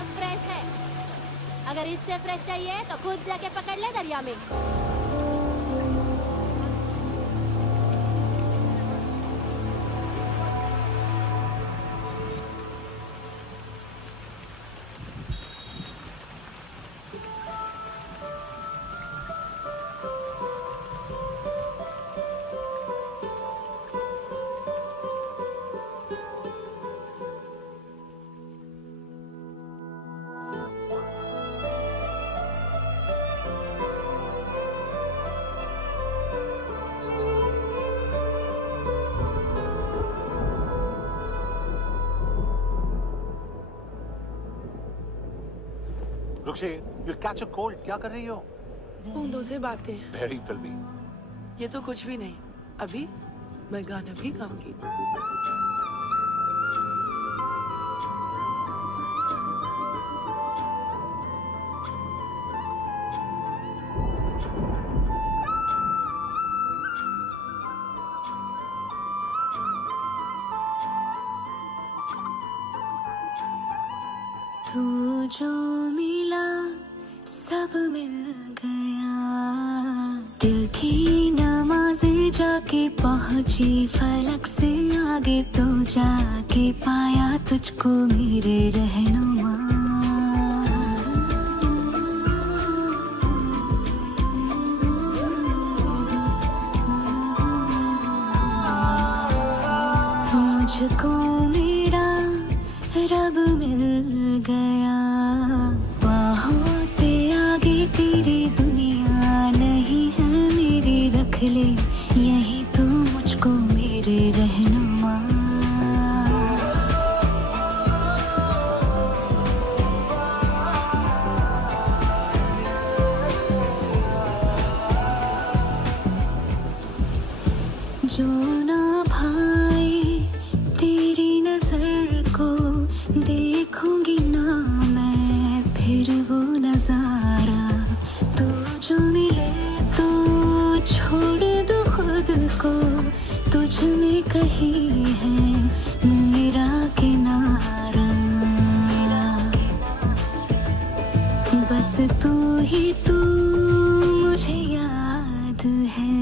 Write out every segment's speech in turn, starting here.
एकदम फ्रेश है। अगर इससे फ्रेश चाहिए तो खुद जाके पकड़ ले दरिया में। रुक्षी, you'll catch a cold. क्या कर रही हो? बूंदों से बातें। Very filmy. ये तो कुछ भी नहीं। अभी मैं गाना भी गाऊंगी। तू जो मिला सब मिल गया, दिल की नमाज़ें जाके पहुंची फलक से आगे, तो जाके पाया तुझको मेरे रहनुमा। मुझको मेरा रब मिल गया, बाहों से आगे तेरी दुनिया नहीं है मेरी, रख ले यही तू मुझको मेरे रहनुमा। जो ना भाई तेरी नजर को देखूंगी ना मैं फिर वो नजारा, तू जो मिले तो छोड़ दो खुद को, तुझ में कहीं है मेरा किनारा। बस तू ही तू मुझे याद है,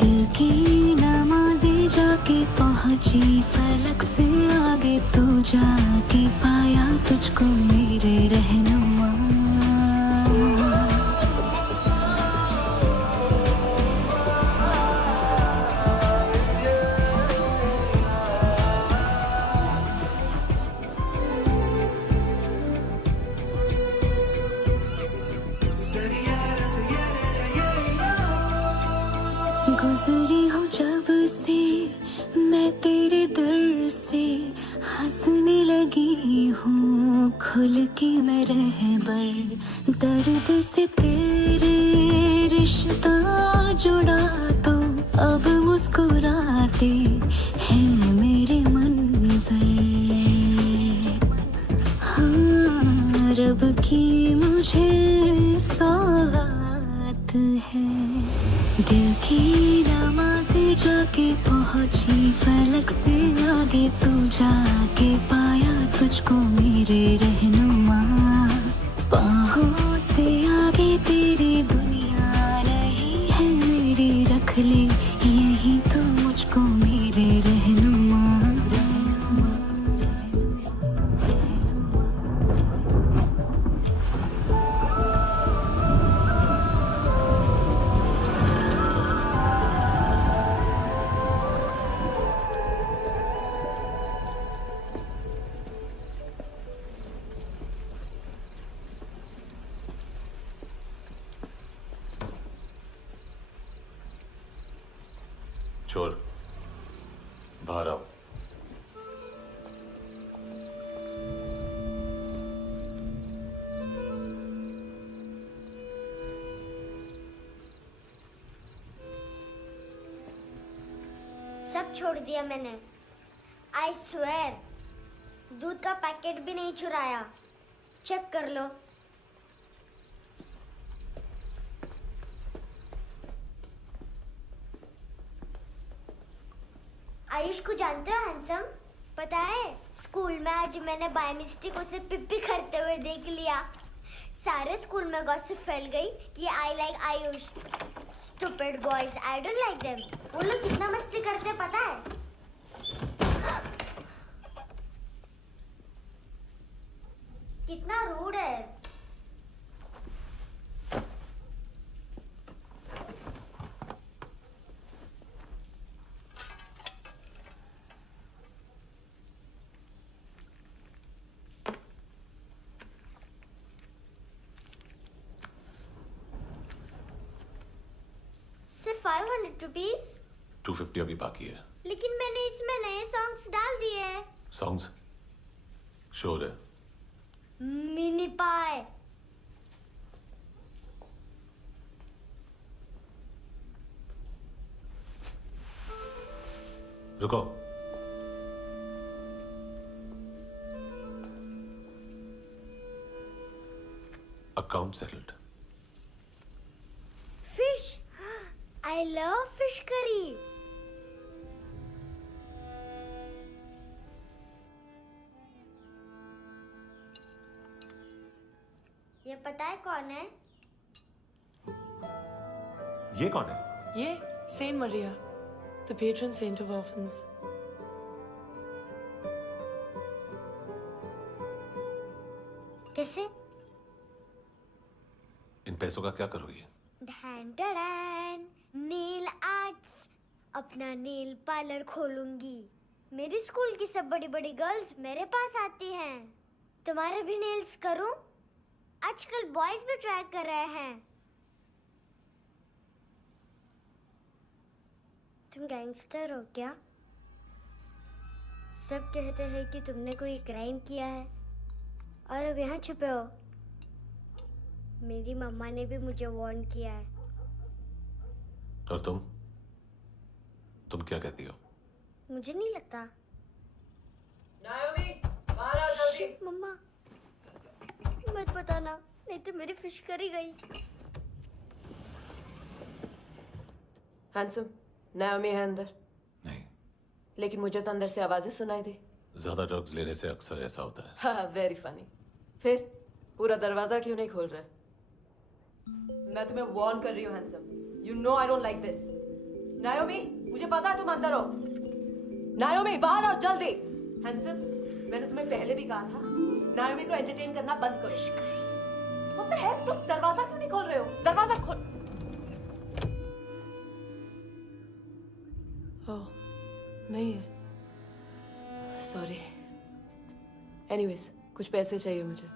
दिल की नमाज़ें जाके पहुंची फलक से आगे, तो जाके पाया तुझको मेरे रहनुमा। गुजरी हूँ जब से मैं तेरे दर से, हंसने लगी हूँ खुल के मैं रहबर, दर्द से तेरे रिश्ता जुड़ा तो अब मुस्कुराते हैं मेरे मंजर। हाँ, रब की मुझे सौगात है, दिल की नमाज़ें जाके पहुंची फलक से आगे, तो जाके पाया तुझको मेरे रहनुमा। बाहों से आगे तेरी दुनिया नहीं है मेरी, रख ले यही तो मुझको मेरे रहनुमा। छोड़, बाहर आओ। सब छोड़ दिया मैंने। आई स्वेयर, दूध का पैकेट भी नहीं चुराया। चेक कर लो। आयुष को जानते हो हैंडसम? पता है स्कूल में आज मैंने बाय मिस्टेक उसे पिप्पी करते हुए देख लिया। सारे स्कूल में गॉसिप फैल गई कि I like Ayush. Stupid boys, I don't like them. वो लोग कितना मस्ती करते पता है? कितना रूड है। सिर्फ 500 रुपीस। 250 अभी बाकी है। लेकिन मैंने इसमें नए सॉन्ग्स डाल दिए हैं। सॉन्ग्स शोर है। मिनी पाए। रुको। Account settled. Fish. I love fish curry. ये पता है कौन है? ये कौन है? ये saint Maria, the patron saint of orphans. कैसे? इन पैसों का क्या करोगी? ढैन ढैन, नेल आर्ट्स। अपना नेल पार्लर खोलूंगी। मेरी स्कूल की सब बड़ी बड़ी गर्ल्स मेरे पास आती हैं। तुम्हारे भी नेल्स करूं? आजकल बॉयज भी ट्राई कर रहे हैं। तुम गैंगस्टर हो क्या? सब कहते हैं कि तुमने कोई क्राइम किया है और अब यहाँ छुपे हो। मेरी मम्मा ने भी मुझे वार्न किया है। और तुम क्या कहती हो? मुझे नहीं लगता। नायोमी, बाहर आओ जल्दी। शिट, मम्मा मत बताना, नहीं तो मेरी फिश करी गई। हैंडसम, नायोमी है अंदर। नहीं। लेकिन मुझे तो अंदर से आवाजें सुनाई दी। ज्यादा ड्रग्स लेने से अक्सर ऐसा होता है। हाँ, वेरी फनी। फिर पूरा दरवाजा क्यों नहीं खोल रहे? मैं तुम्हें वार्न कर रही हूँ handsome. You know I don't like this. नायोमी, मुझे पता है तुम अंदर हो। नायोमी, बाहर आओ जल्दी। हैंडसम, मैंने तुम्हें पहले भी कहा था नायोमी को एंटरटेन करना बंद करो। What the heck? तुम दरवाजा क्यों नहीं खोल रहे हो? दरवाजा खोल। ओह, नहीं है। सॉरी। एनीवेज, कुछ पैसे चाहिए मुझे।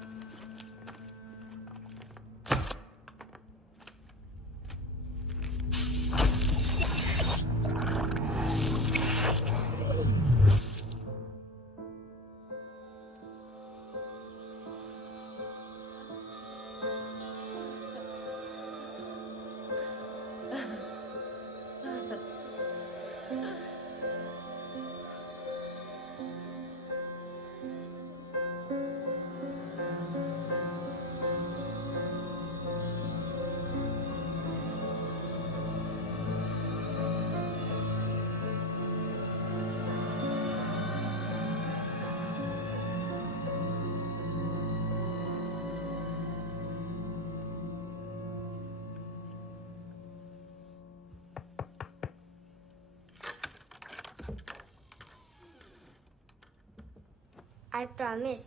आई प्रॉमिस,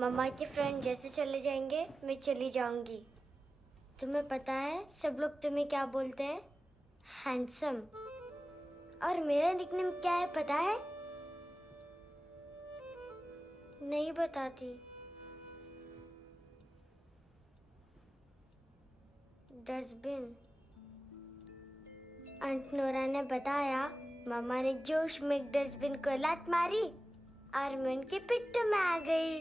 मम्मा के फ्रेंड जैसे चले जाएंगे मैं चली जाऊंगी। तुम्हें पता है सब लोग तुम्हें क्या बोलते हैं? हैंडसम। और मेरा निकनेम क्या है पता है? नहीं बताती। डस्टबिन। आंट नोरा ने बताया मामा ने जोश में एक डस्टबिन को लात मारी और मैं उनके पिट्ठू में आ गई,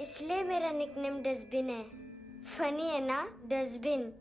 इसलिए मेरा निकनेम डस्टबिन है। फनी है ना, डस्टबिन।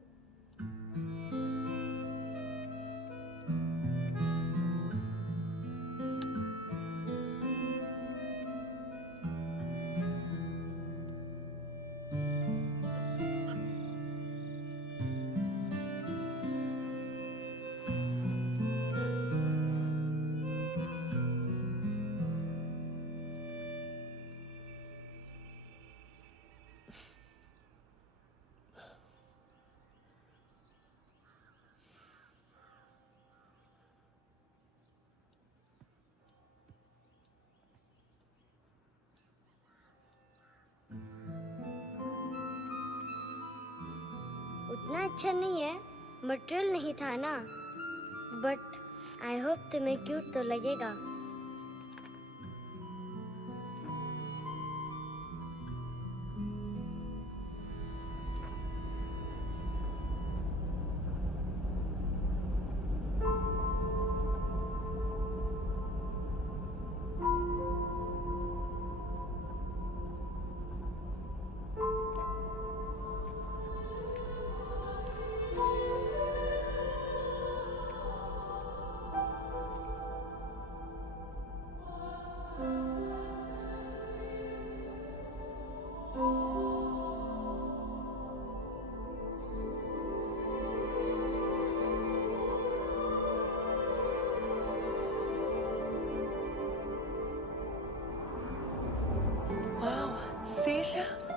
इतना अच्छा नहीं है, मटेरियल नहीं था ना, बट आई होप तुम्हें क्यूट तो लगेगा। Wow, seashells?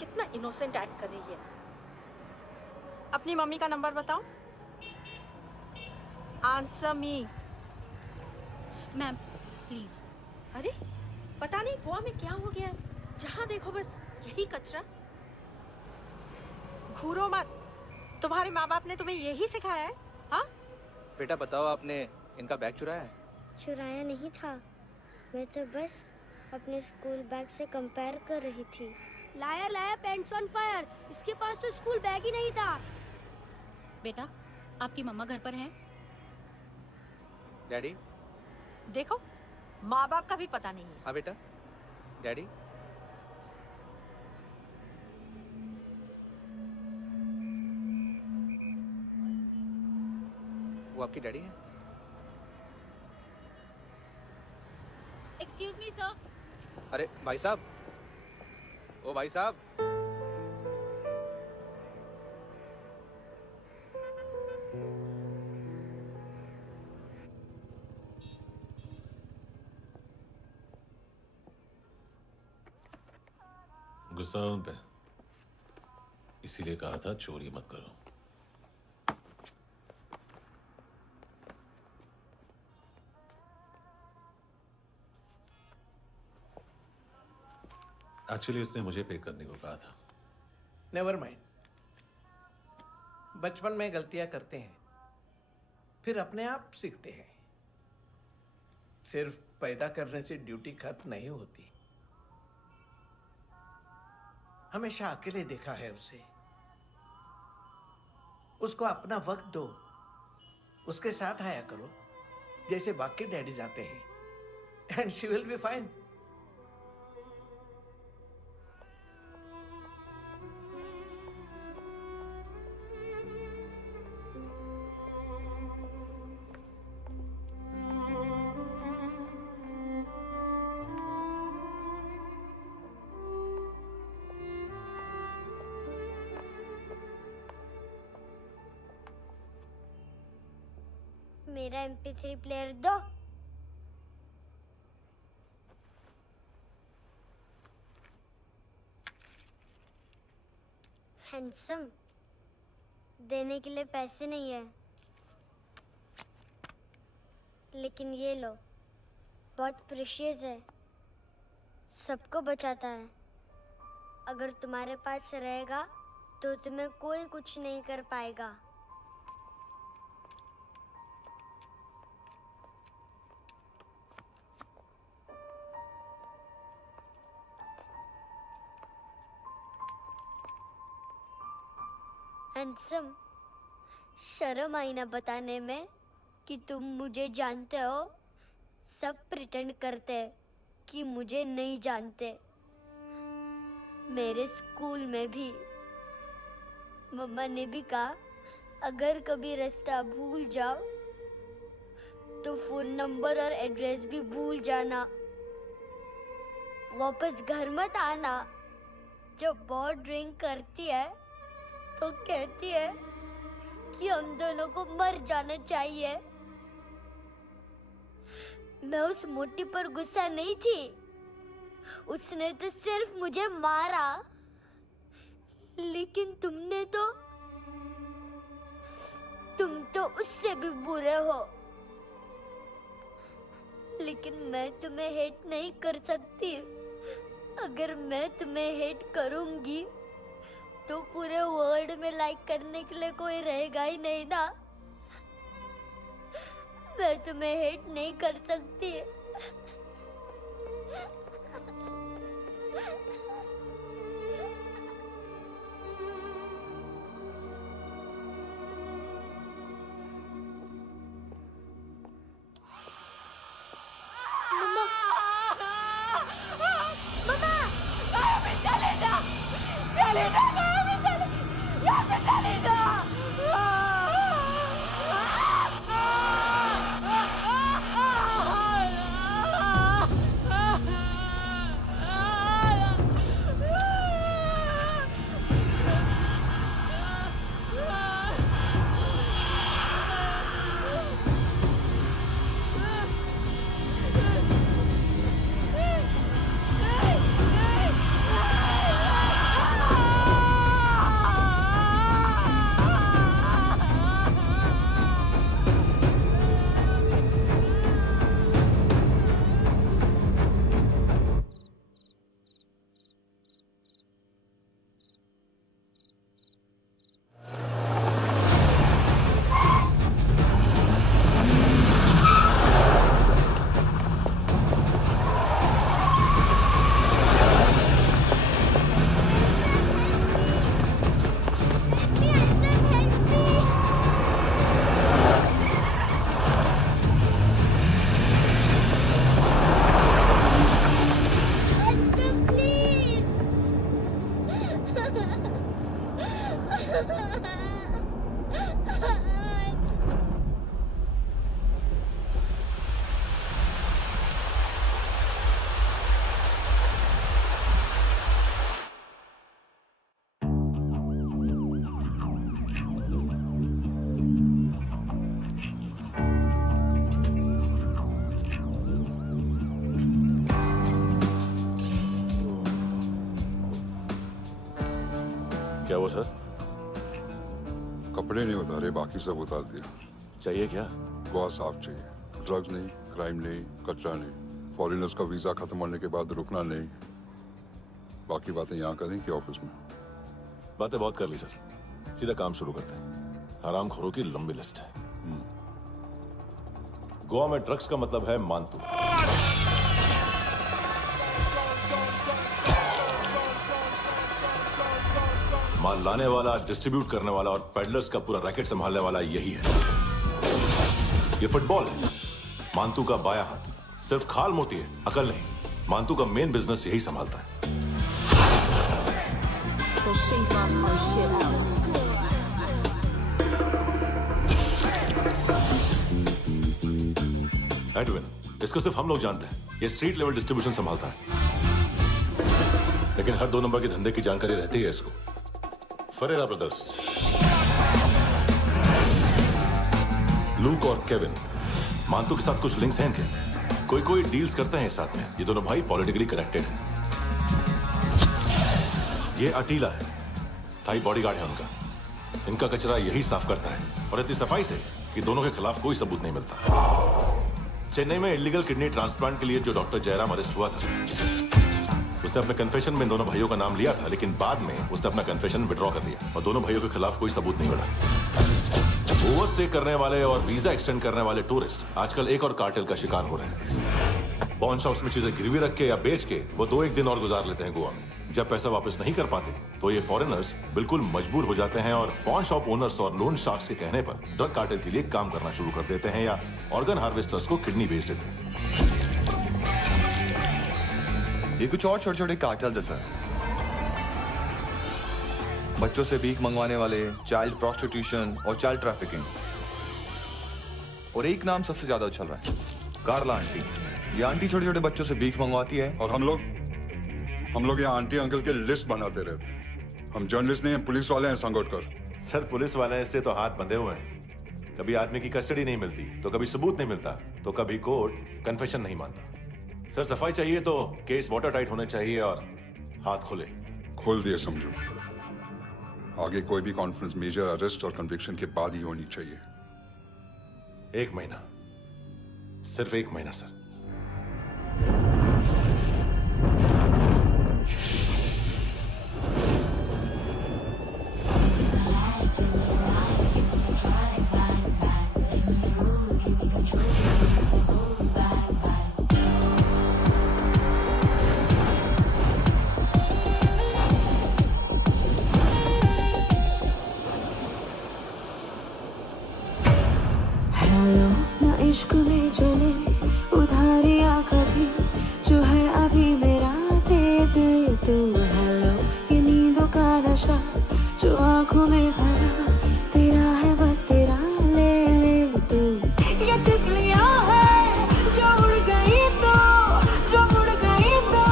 कितना इनोसेंट एक्ट कर रही है। अपनी मम्मी का नंबर बताओ। Answer me. Ma'am please. अरे पता नहीं गोवा में क्या हो गया है, जहाँ देखो बस यही कचरा। घूरो मत, तुम्हारे माँ बाप ने तुम्हें यही सिखाया है? हाँ बेटा बताओ, आपने इनका बैग चुराया है? चुराया नहीं था, मैं तो बस अपने स्कूल बैग से कंपेयर कर रही थी। Liar liar pants on fire, इसके पास तो स्कूल बैग ही नहीं था। बेटा आपकी मम्मा घर पर हैं? डैडी? देखो, माँ बाप का भी पता नहीं है। हाँ बेटा। डैडी? वो आपकी डैडी है? Excuse me sir. अरे भाई साहब, ओ भाई साहब। गुस्सा है उन पे, इसीलिए कहा था चोरी मत करो। एक्चुअली उसने मुझे पे करने को कहा था। नेवर माइंड, बचपन में गलतियां करते हैं, फिर अपने आप सीखते हैं। सिर्फ पैदा करने से ड्यूटी खत्म नहीं होती। हमेशा अकेले देखा है उसे। उसको अपना वक्त दो, उसके साथ आया करो जैसे बाकी डैडीज आते हैं, and she will be fine. मेरा MP3 प्लेयर दो। हैंडसम, देने के लिए पैसे नहीं है, लेकिन ये लो, बहुत प्रेशियस है, सबको बचाता है। अगर तुम्हारे पास रहेगा तो तुम्हें कोई कुछ नहीं कर पाएगा। हैंडसम, शर्म आई ना बताने में कि तुम मुझे जानते हो। सब प्रिटेंड करते कि मुझे नहीं जानते। मेरे स्कूल में भी मम्मा ने भी कहा अगर कभी रास्ता भूल जाओ तो फोन नंबर और एड्रेस भी भूल जाना। वापस घर मत आना। जब बहुत ड्रिंक करती है तो कहती है कि हम दोनों को मर जाना चाहिए। मैं उस मोटी पर गुस्सा नहीं थी, उसने तो सिर्फ मुझे मारा। लेकिन तुम तो उससे भी बुरे हो। लेकिन मैं तुम्हें हेट नहीं कर सकती। अगर मैं तुम्हें हेट करूंगी तो पूरे वर्ल्ड में लाइक करने के लिए कोई रहेगा ही नहीं ना। मैं तुम्हें हेट नहीं कर सकती। क्या हुआ सर? कपड़े नहीं उतारे, बाकी सब उतार दिया। चाहिए क्या? बहुत साफ चाहिए। ड्रग्स नहीं, क्राइम नहीं, कचरा नहीं। फॉरेनर्स का वीजा खत्म होने के बाद रुकना नहीं। बाकी बातें यहाँ करें कि ऑफिस में? बातें बहुत कर ली सर, सीधा काम शुरू करते हैं। हरामखोरों की लंबी लिस्ट है। गोवा में ड्रग्स का मतलब है मानतू। माल लाने वाला, डिस्ट्रीब्यूट करने वाला और पेडलर्स का पूरा रैकेट संभालने वाला यही है। ये फुटबॉल है, मानतू का बायां हाथ। सिर्फ खाल मोटी है, अकल नहीं। मानतू का मेन बिजनेस यही संभालता है। एडविन, इसको सिर्फ हम लोग जानते हैं। ये स्ट्रीट लेवल डिस्ट्रीब्यूशन संभालता है, लेकिन हर 2 नंबर के धंधे की जानकारी रहती है इसको। फरेरा ब्रदर्स, लूक और केविन, मानतू के साथ कुछ लिंक्स हैं इनके। कोई डील्स करते हैं साथ में। ये दोनों भाई पॉलिटिकली कनेक्टेड हैं। ये अटीला है, थाई बॉडीगार्ड है उनका। इनका कचरा यही साफ करता है, और इतनी सफाई से कि दोनों के खिलाफ कोई सबूत नहीं मिलता। चेन्नई में इलीगल किडनी ट्रांसप्लांट के लिए जो डॉक्टर जयराम अरेस्ट हुआ था, उसने अपने कन्फेशन में दोनों भाइयों का नाम लिया था, लेकिन बाद में उसने अपना कन्फेशन विड्रॉ कर लिया और दोनों भाइयों के खिलाफ कोई सबूत नहीं मिला। ओवरस्टे करने वाले और वीजा एक्सटेंड करने वाले टूरिस्ट आजकल एक और कार्टेल का शिकार हो रहे हैं। पॉन शॉप्स में चीजें गिरवी रख के या बेच के वो 2-1 दिन और गुजार लेते हैं गोवा में। जब पैसा वापस नहीं कर पाते तो ये फॉरेनर्स बिल्कुल मजबूर हो जाते हैं और पॉन शॉप ओनर्स और लोन शार्क्स के कहने पर ड्रग कार्टेल के लिए काम करना शुरू कर देते हैं या ऑर्गन हार्वेस्टर्स को किडनी बेच देते हैं। ये कुछ और छोटे-छोटे कार्टेल्स है सर। बच्चों से भीख मंगवाने वाले, चाइल्ड प्रोस्टिट्यूशन और चाइल्ड ट्रैफिकिंग। और एक नाम सबसे ज्यादा उछल रहा है, कार्ला आंटी। ये आंटी छोटे छोटे बच्चों से भीख मंगवाती है। और हम लोग यहाँ आंटी अंकल के लिस्ट बनाते रहते हैं। हम जर्नलिस्ट नहीं हैं, पुलिस वाले हैं संगोटकर। सर पुलिस वाले इससे तो हाथ बंधे हुए हैं। कभी आदमी की कस्टडी नहीं मिलती तो कभी सबूत नहीं मिलता तो कभी कोर्ट कन्फेशन नहीं मानता। सर सफाई चाहिए तो केस वाटर टाइट होने चाहिए और हाथ खुले। खोल दिए समझो। आगे कोई भी कॉन्फ्रेंस मेजर अरेस्ट और कन्विक्शन के बाद ही होनी चाहिए। 1 महीना, सिर्फ 1 महीना सर। हेलो ना इश्क में चले उधारियाँ कभी, जो है अभी मेरा दे दे तू। हेलो ये नींदों का नशा जो आंखों में भरा, तेरा है बस तेरा ले ले तू। ये तितलियाँ है जो उड़ गई तो, जो उड़ गई तो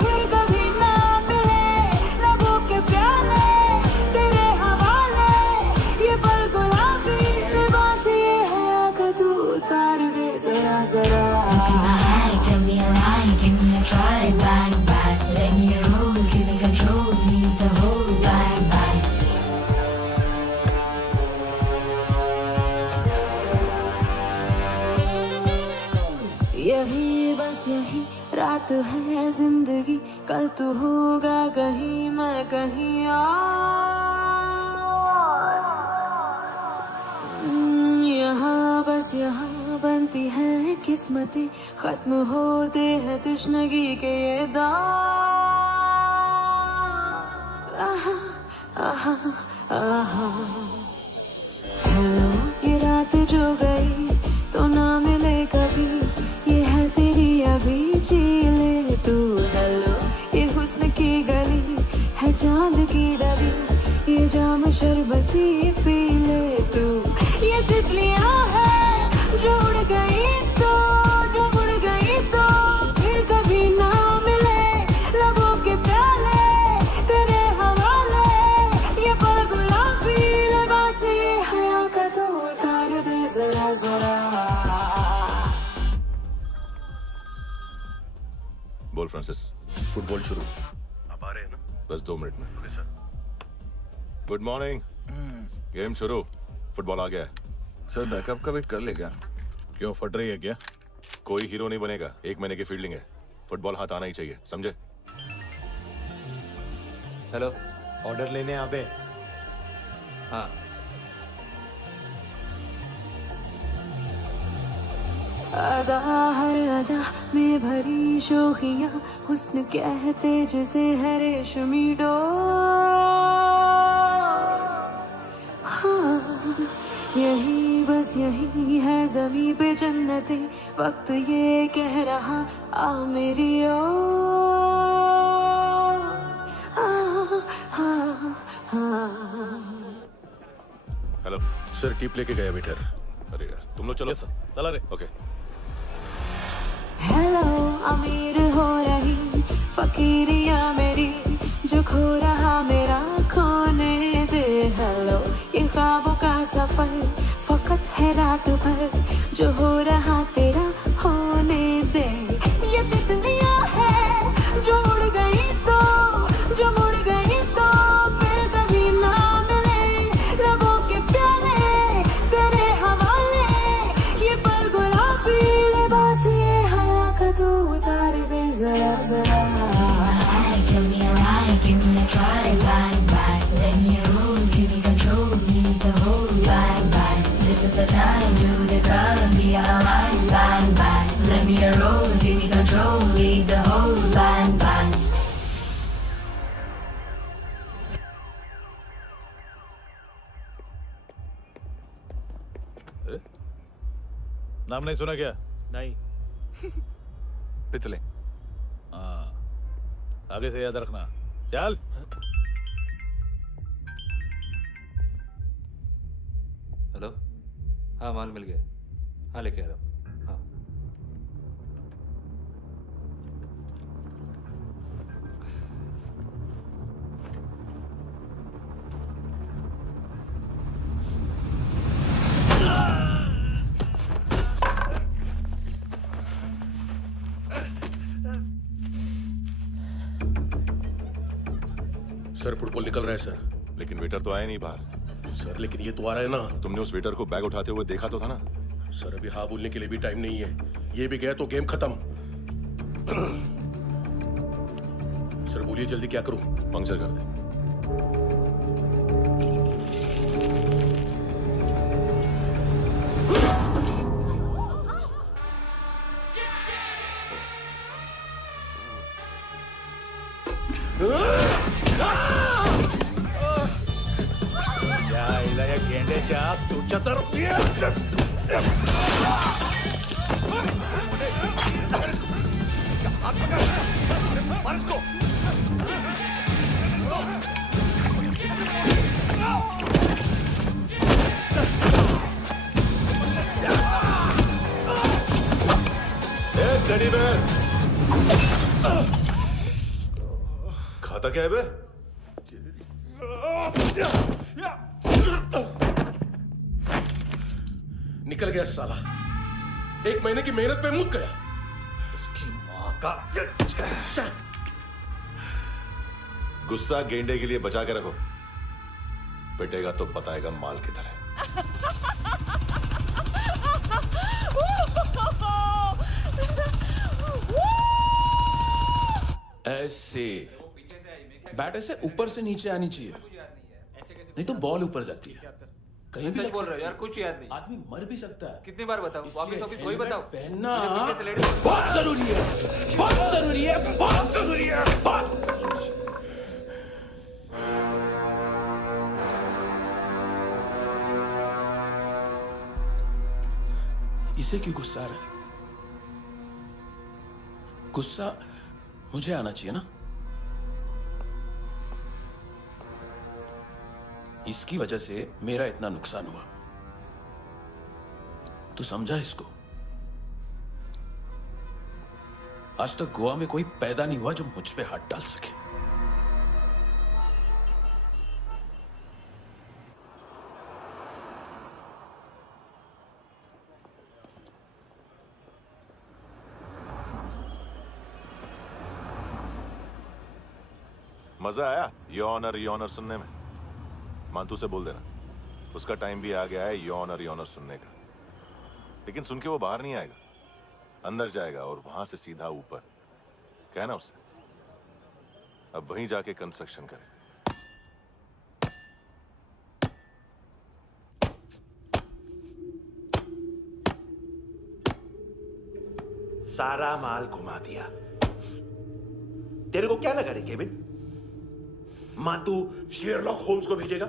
फिर कभी ना मिले। लबों के प्याले तेरे हवाले, ये पल गुलाबी लिबास ये है आका तू उतार दे जरा जरा। Tell me a lie, give me a try, bang bang. Let me roll, give me control, need the whole bang bang. यही बस यही रात है जिंदगी, कल तू होगा कहीं मैं कहीं और। यहाँ बस यहाँ बनती है किस्मतें, खत्म होते हैं तश्नगी के ये दाग। आहा आहा आहा। हेलो ये रात जो गई तो ना मिले कभी, ये है तेरी अभी जी ले तू। हेलो ये हुस्न की गली है चांद की डली, ये जाम शरबती पी ले तू। ये तितलियाँ है जो उड़ गई तो, जो उड़ गई तो फिर कभी ना मिले। लबों के प्याले तेरे हवाले, ये पल गुलाबी लिबास ये हया का तो उतार दे जरा जरा। बोल फ्रांसिस। फुटबॉल शुरू। आप आ रहे हैं ना? बस 2 मिनट में। Good morning. गेम शुरू। फुटबॉल आ गया है। सर बैकअप का वेट कर ले क्या? क्यों फट रही है क्या? कोई हीरो नहीं बनेगा, 1 महीने की फील्डिंग है। फुटबॉल हाथ आना ही चाहिए, समझे? हेलो, ऑर्डर लेने आ बे। हाँ। अदा हर अदा में भरी शोखियाँ, हुस्न कहते जिसे है रेशमी डोर। हाँ यही बस यही है ज़मीं पे जन्नतें, वक्त ये कह रहा आ मेरी ओर। हेलो सर, टिप लेके गया वेटर। अरे यार तुम लोग चलो। सर चला रे। ओके। हेलो अमीर हो रही फकीरिया मेरी, जो खो रहा मेरा खोने दे। हेलो ये ख्वाबों का सफर फकत है रात भर, जो हो रहा तेरा होने दे। ये तितलियाँ है जो उड़ गई तो, जो मुड़ गई तो फिर कभी ना मिले। लबों के प्याले तेरे हवाले, ये पल गुलाबी लिबास ये हवा का तू उतार दे जरा जरा। Tell me a lie, give me a try, bang bang. Let me roll, give me control, need the whole bang bang. This is the time, do the crime, be alive, bang bang. Let me roll, give me control, leave the whole bang bang. नाम नहीं सुना क्या? नहीं। पितले। हाँ, आगे से याद रखना। चल। हेलो, हाँ माल मिल गया, हाँ लेके आ रहा हूँ, हाँ। सर फुटबॉल निकल रहा है सर। लेकिन वेटर तो आया नहीं बाहर। सर लेकिन ये तो आ रहा है ना। तुमने उस वेटर को बैग उठाते हुए देखा तो था ना। सर अभी हाँ बोलने के लिए भी टाइम नहीं है, ये भी गया तो गेम खत्म। सर बोलिए जल्दी क्या करूं? पंक्चर कर दे। तू चतर टेडी बेयर खाता क्या है बे? निकल गया साला, 1 महीने की मेहनत पे मुक गया। इसकी माँ का गुस्सा गेंडे के लिए बचा के रखो, पिटेगा तो बताएगा माल किधर है। ऐसे बैट ऐसे ऊपर से नीचे आनी चाहिए, नहीं तो बॉल ऊपर जाती है। कहीं भी बोल रहे हो यार, कुछ याद नहीं। आदमी मर भी सकता है। कितनी बार बताऊं? वापस ऑफिस वही बताओ। पहनना मुझे पीछे से लेडीज बहुत जरूरी है, बहुत जरूरी है, बहुत जरूरी है, बहुत जरूरी है। इसे क्यों गुस्सा आ रहा है? गुस्सा मुझे आना चाहिए ना। इसकी वजह से मेरा इतना नुकसान हुआ, तू समझा इसको? आज तक गोवा में कोई पैदा नहीं हुआ जो मुझ पे हाथ डाल सके। मजा आया योनर सुनने में? मानतू से बोल देना, उसका टाइम भी आ गया है योनर सुनने का। लेकिन सुन के वो बाहर नहीं आएगा, अंदर जाएगा और वहां से सीधा ऊपर। कहना उससे अब वहीं जाके कंस्ट्रक्शन करे। सारा माल घुमा दिया। तेरे को क्या लगा रे केविन? मातू शेरलॉक होम्स को भेजेगा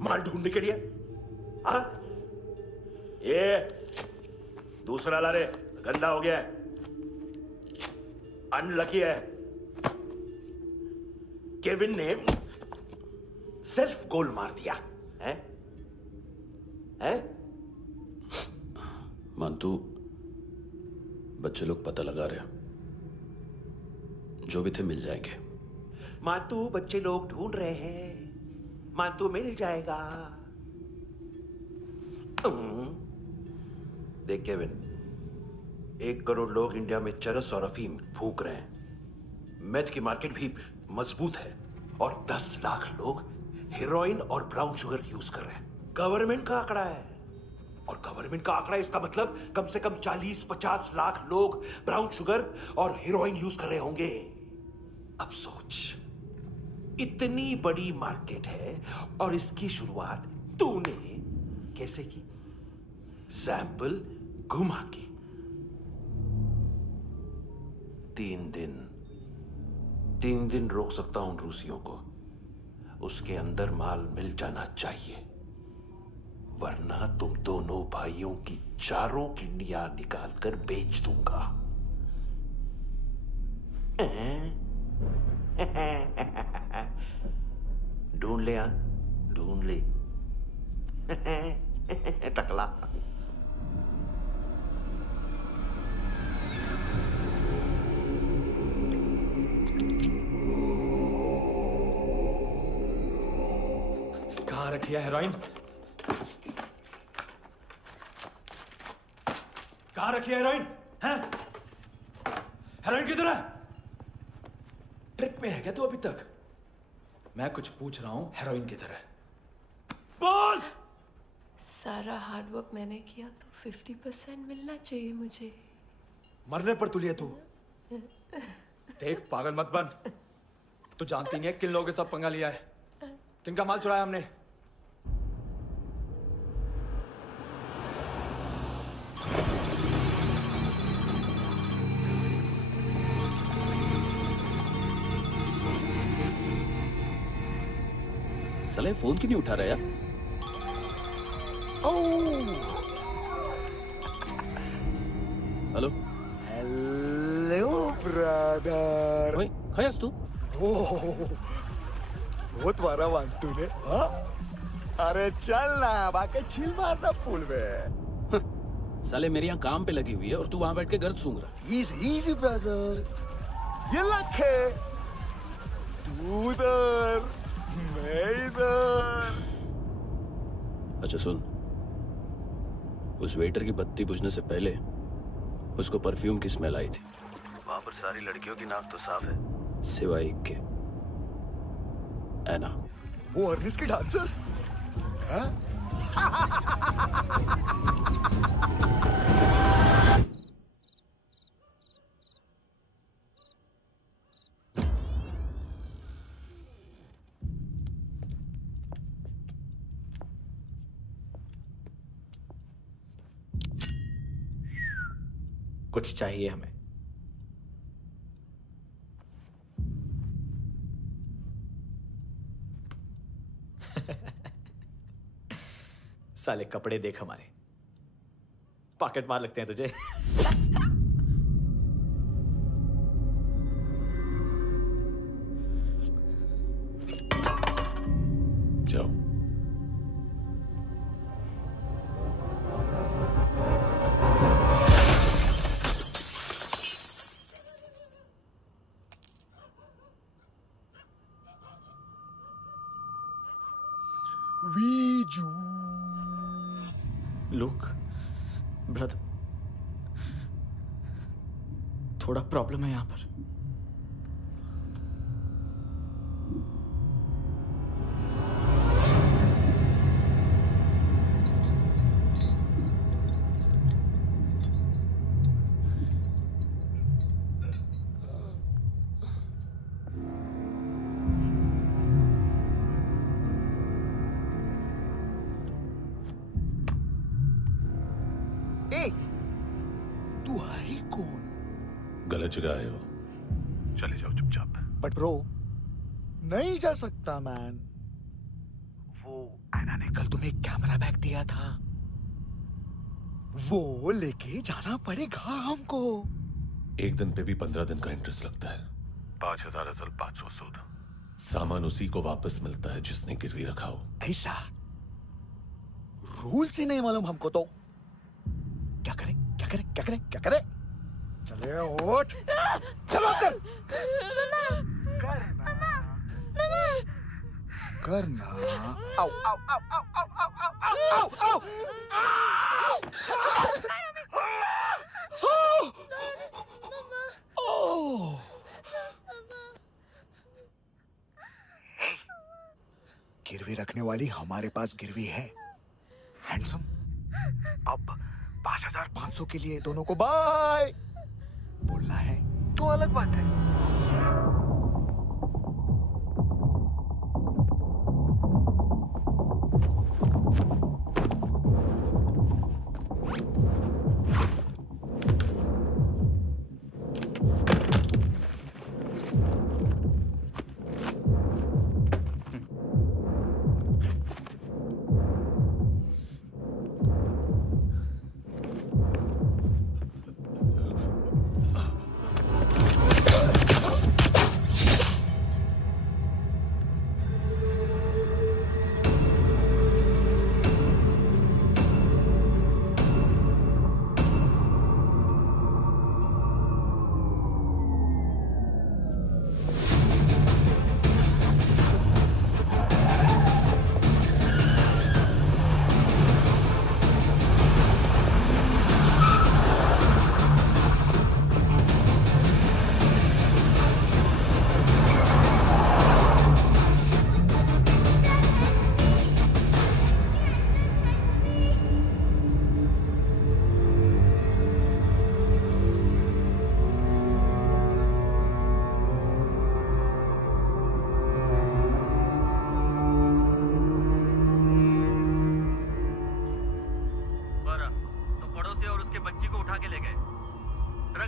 माल ढूंढने के लिए? हाँ? ये दूसरा ला रे, गंदा हो गया है, अनलकी है। केविन ने सेल्फ गोल मार दिया है? हैं? मानतू, बच्चे लोग पता लगा रहे हैं, जो भी थे मिल जाएंगे। मातू बच्चे लोग ढूंढ रहे हैं, मातू मिल जाएगा। देख केविन, 1 करोड़ लोग इंडिया में चरस और अफीम फूंक रहे हैं। मेथ की मार्केट भी मजबूत है और 10 लाख लोग हेरोइन और ब्राउन शुगर यूज कर रहे हैं। गवर्नमेंट का आंकड़ा है, और गवर्नमेंट का आंकड़ा इसका मतलब कम से कम 40-50 लाख लोग ब्राउन शुगर और हेरोइन यूज कर रहे होंगे। अब सोच, इतनी बड़ी मार्केट है और इसकी शुरुआत तूने कैसे की? सैंपल घुमा के। 3 दिन रोक सकता हूं रूसियों को, उसके अंदर माल मिल जाना चाहिए, वरना तुम दोनों भाइयों की 4 किडनियां निकाल कर बेच दूंगा। ढूंढ ले, ढूंढ ले। टकला। कहाँ रखी है हेरोइन? कहाँ रखी है हेरोइन? हैं? हेरोइन किधर है? ट्रिप में है क्या तू अभी तक? मैं कुछ पूछ रहा हूँ, हेरोइन किधर है? बोल! सारा हार्ड वर्क मैंने किया तो 50% मिलना चाहिए मुझे। मरने पर तुलिए तू। देख पागल मत बन। तू जानती नहीं है किन लोगों के साथ पंगा लिया है, किनका माल चुराया हमने। साले फोन क्यों नहीं उठा रहा यार? Hello hello brother. ओए खयास तू? बहुत मारा मानतू ने। हाँ? अरे चल ना, बाकी छिल मारना पुल में। साले मेरी यहाँ काम पे लगी हुई है और तू वहां बैठ के गर्द सूंघ रहा। इजी ब्रदर, ये लक है। तू उधर, मैं इधर। अच्छा सुन, उस वेटर की बत्ती बुझने से पहले उसको परफ्यूम की स्मेल आई थी। वहां पर सारी लड़कियों की नाक तो साफ है, सिवाय एक के, एना। वो अर्निस की डांसर? हाँ? कुछ चाहिए हमें। साले कपड़े देख हमारे, पॉकेट मार लगते हैं तुझे। जाओ। लुक ब्रदर, थोड़ा प्रॉब्लम है यहाँ पर। तू है कौन? गलत जगह आए हो, चले जाओ चुपचाप। बट ब्रो, नहीं जा सकता मैन। वो एना ने कल तुम्हें कैमरा बैग दिया था, वो लेके जाना पड़ेगा हमको। एक दिन पे भी 15 दिन का इंटरेस्ट लगता है। 5,000 असल 500 सूद। सामान उसी को वापस मिलता है जिसने गिरवी रखा हो। ऐसा रूल्स ही नहीं मालूम हमको तो। क्या करें क्या करें क्या करें क्या करें? चले उठ, चलो चल। करना। आओ आओ आओ आओ आओ आओ आओ आओ आओ। गिरवी रखने वाली हमारे पास गिरवी है। हैंडसम, अब 5,500 के लिए दोनों को बाय बोलना है तो अलग बात है।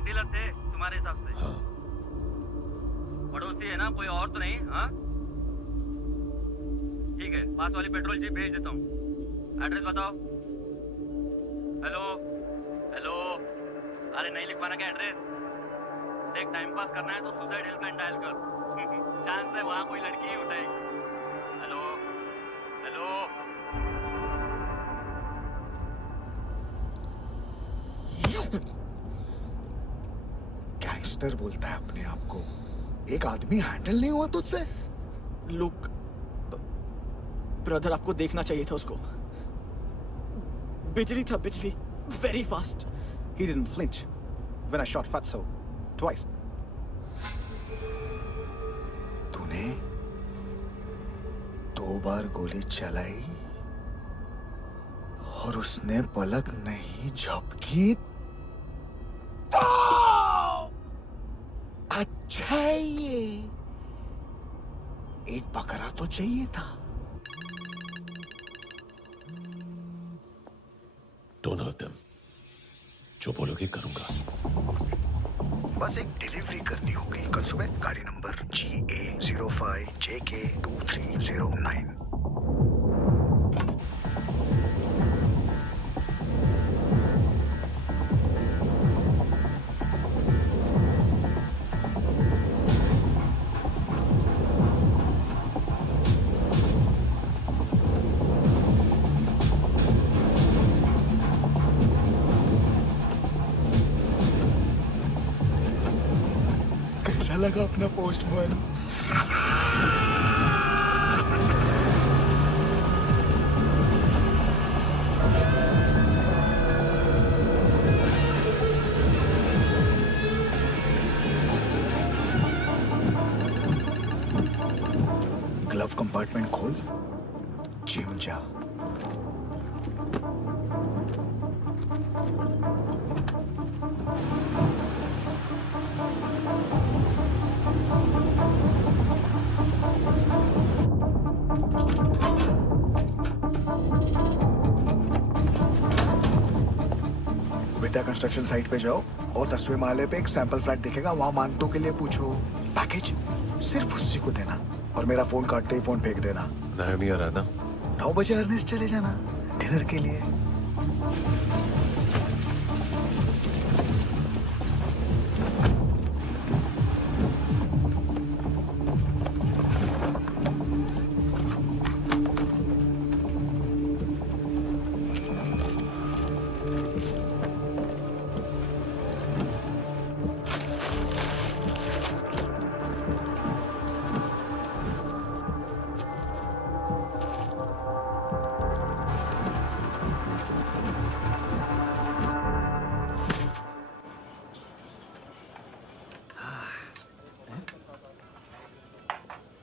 डीलर थे तुम्हारे हिसाब से? हाँ। पड़ोसी है ना, कोई और तो नहीं? हाँ ठीक है, पास वाली पेट्रोल जीप भेज देता हूँ। एड्रेस बताओ। हेलो हेलो, अरे नहीं लिखवाना क्या एड्रेस? देख, टाइम पास करना है तो सुसाइड हेल्पलाइन डायल कर। चांस है वहाँ कोई लड़की ही उठाएगी। Hello hello. गैंगस्टर बोलता है अपने आप को। एक आदमी हैंडल नहीं हुआ तुझसे? लुक ब्रदर, आपको देखना चाहिए था उसको। बिजली था, बिजली, very fast. He didn't flinch when I shot Fatso twice. तूने 2 बार गोली चलाई और उसने पलक नहीं झपकी तो अच्छा है ये। एक बकरा तो चाहिए था। Don't hurt them. जो बोलोगे करूंगा। बस एक डिलीवरी करनी होगी कल सुबह। गाड़ी नंबर GA05JK2309। कैसा लगा अपना पोस्टमैन? ग्लव कंपार्टमेंट खोल, जिम जा। विद्या कंस्ट्रक्शन साइट पे जाओ और 10वें माले पे एक सैंपल फ्लैट दिखेगा, वहां मानतों के लिए पूछो। पैकेज सिर्फ उसी को देना और मेरा फोन काटते ही फोन फेंक देना। नायमी आ रहा ना? 9 बजे अर्नेस्ट चले जाना डिनर के लिए।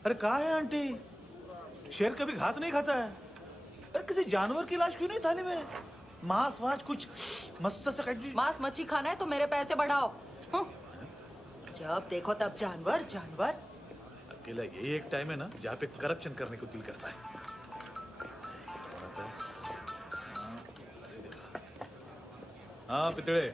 अरे कहाँ है आंटी? शेर कभी घास नहीं खाता है। अरे किसी जानवर की लाश क्यों नहीं थाली में? मांस वाच कुछ मस्त सा मांस मच्छी खाना है तो मेरे पैसे बढ़ाओ। जब देखो तब जानवर जानवर। अकेला यही एक टाइम है ना जहाँ पे करप्शन करने को दिल करता है। हाँ पितड़े।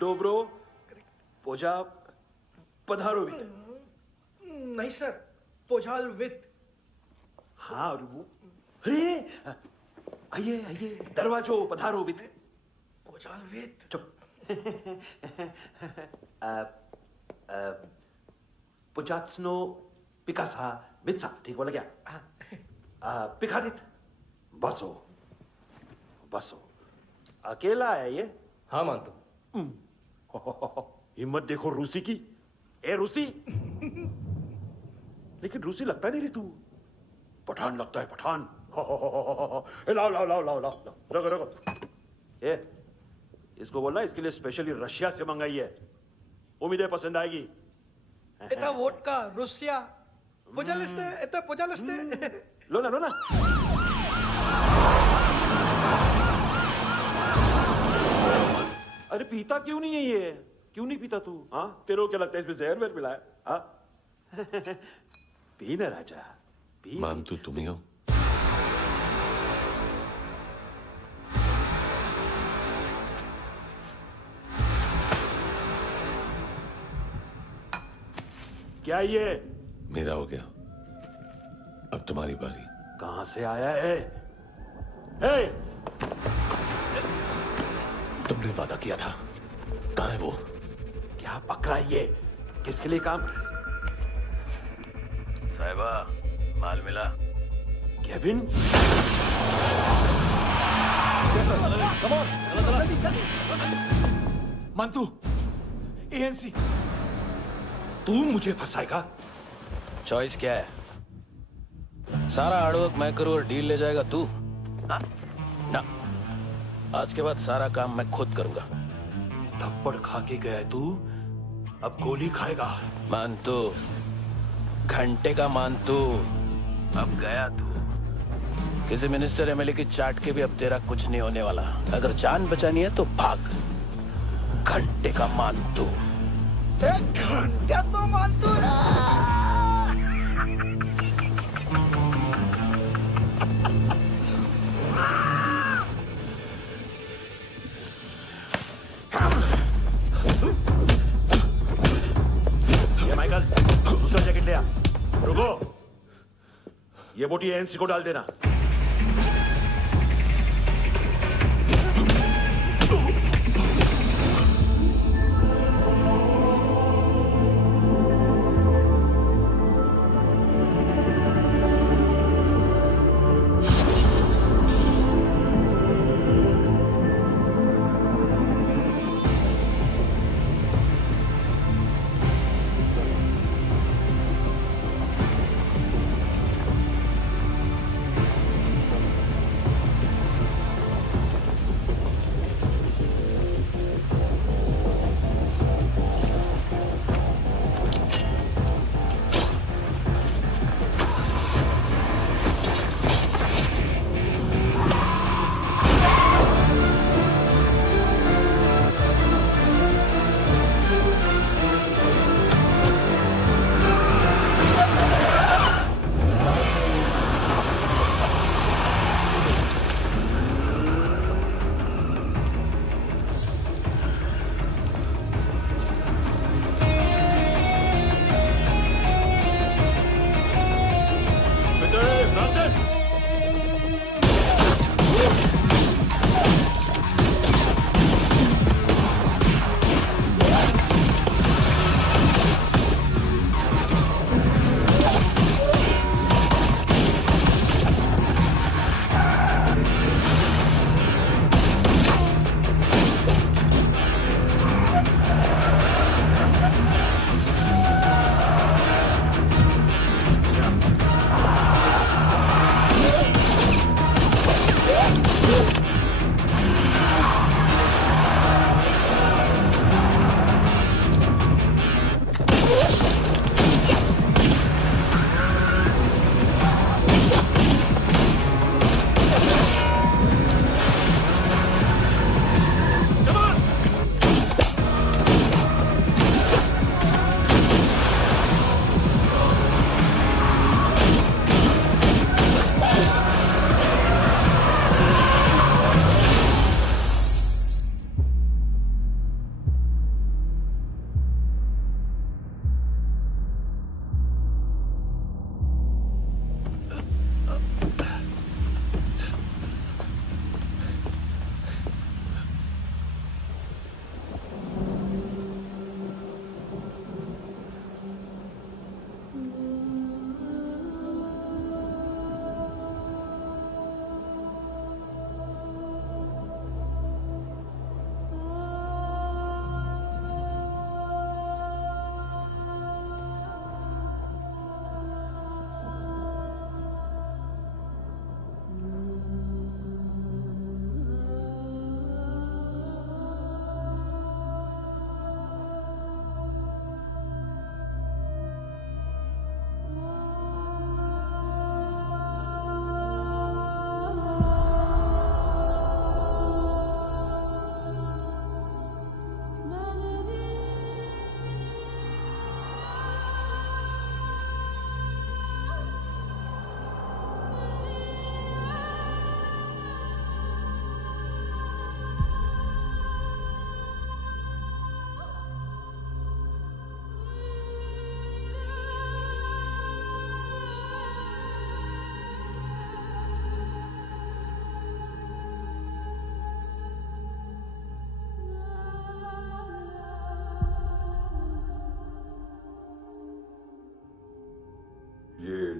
डोब्रो पोजा पधारोवित। नहीं सर, पोझाल विथ। हाँ और वो, अरे आइए आइए, दरवाजो पधारोवित। पोझाल विथ। चुप। पुचात्सनो पिकासा बित्सा, ठीक बोला क्या? पिखादित बसो बसो। अकेला है ये? हाँ मानतो। हिम्मत देखो रूसी की। ए रूसी, लेकिन रूसी लगता नहीं रे तू, पठान लगता है पठान। लाओ लाओ लाओ लाओ लाओ, रखो रखो। ए इसको बोलना इसके लिए स्पेशली रशिया से मंगाई है, उम्मीद है पसंद आएगी। इतना वोडका रुसिया पोजालिस्ते, इतना पोजालिस्ते। लो ना लो ना। अरे पीता क्यों नहीं है ये? क्यों नहीं पीता तू? हाँ तेरे को क्या लगता है इसमें जहर वेर मिला है? हाँ पी ना राजा पी। मानतू तुम ही हो? क्या ये? मेरा हो गया, अब तुम्हारी बारी। कहां से आया है? हे! तुमने वादा किया था, कहां है वो? क्या पकड़ा ये? किसके लिए काम? साहिबा, माल मिला? केविन? मंतू, एएनसी। तू मुझे फंसाएगा? चॉइस क्या है? सारा हार्डवर्क मैं करूं और डील ले जाएगा तू? ना, आज के बाद सारा काम मैं खुद करूंगा। थप्पड़ खा के गया तू, अब गोली खाएगा। मानतू, घंटे का मानतू, अब गया तू। किसी मिनिस्टर एमएलए की चाट के भी अब तेरा कुछ नहीं होने वाला। अगर जान बचानी है तो भाग। घंटे का मानतू। एक घंटा तो मानतू ना। ये माइकल, दूसरा जैकेट ले आ। रुको, ये बोटी एएनसी को डाल देना।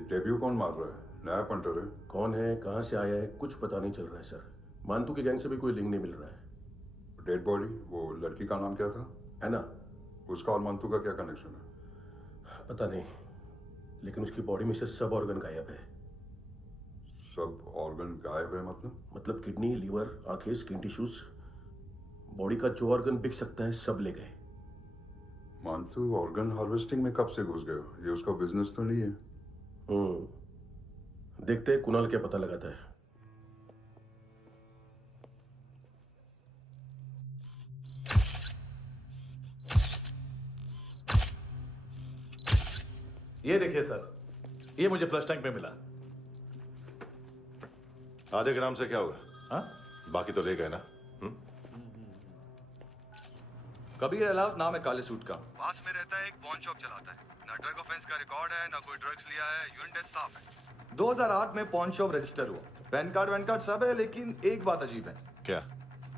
डेब्यू कौन मार रहा है? नया पंटर है। कौन है, कहाँ से आया है, कुछ पता नहीं चल रहा है सर। मानतू की गैंग से भी कोई लिंक नहीं मिल रहा है। डेड बॉडी, वो लड़की का नाम क्या था? एना। उसका और मंतू का क्या कनेक्शन है? पता नहीं, लेकिन उसकी बॉडी में से सब ऑर्गन गायब है। सब ऑर्गन गायब है मतलब किडनी, लीवर, आंखें, स्किन टिश्यूज, बॉडी का जो ऑर्गन बिक सकता है सब ले गए। मंतू ऑर्गन हार्वेस्टिंग में कब से घुस गए? ये उसका बिजनेस तो नहीं है? देखते हैं कुणाल क्या पता लगाता है। ये देखिए सर, ये मुझे फ्लश टैंक में मिला। आधे ग्राम से क्या होगा? हाँ? बाकी तो ले गए ना? कबीर अलाउद नाम है काले सूट का। पास में रहता है, एक पॉन शॉप चलाता है। ना ड्रग ऑफेंस का रिकॉर्ड है, ना कोई ड्रग्स लिया है। यूरिन टेस्ट साफ है। 2008 में पॉन शॉप रजिस्टर हुआ। पैन कार्ड वैन कार्ड सब है, लेकिन एक बात अजीब है। क्या?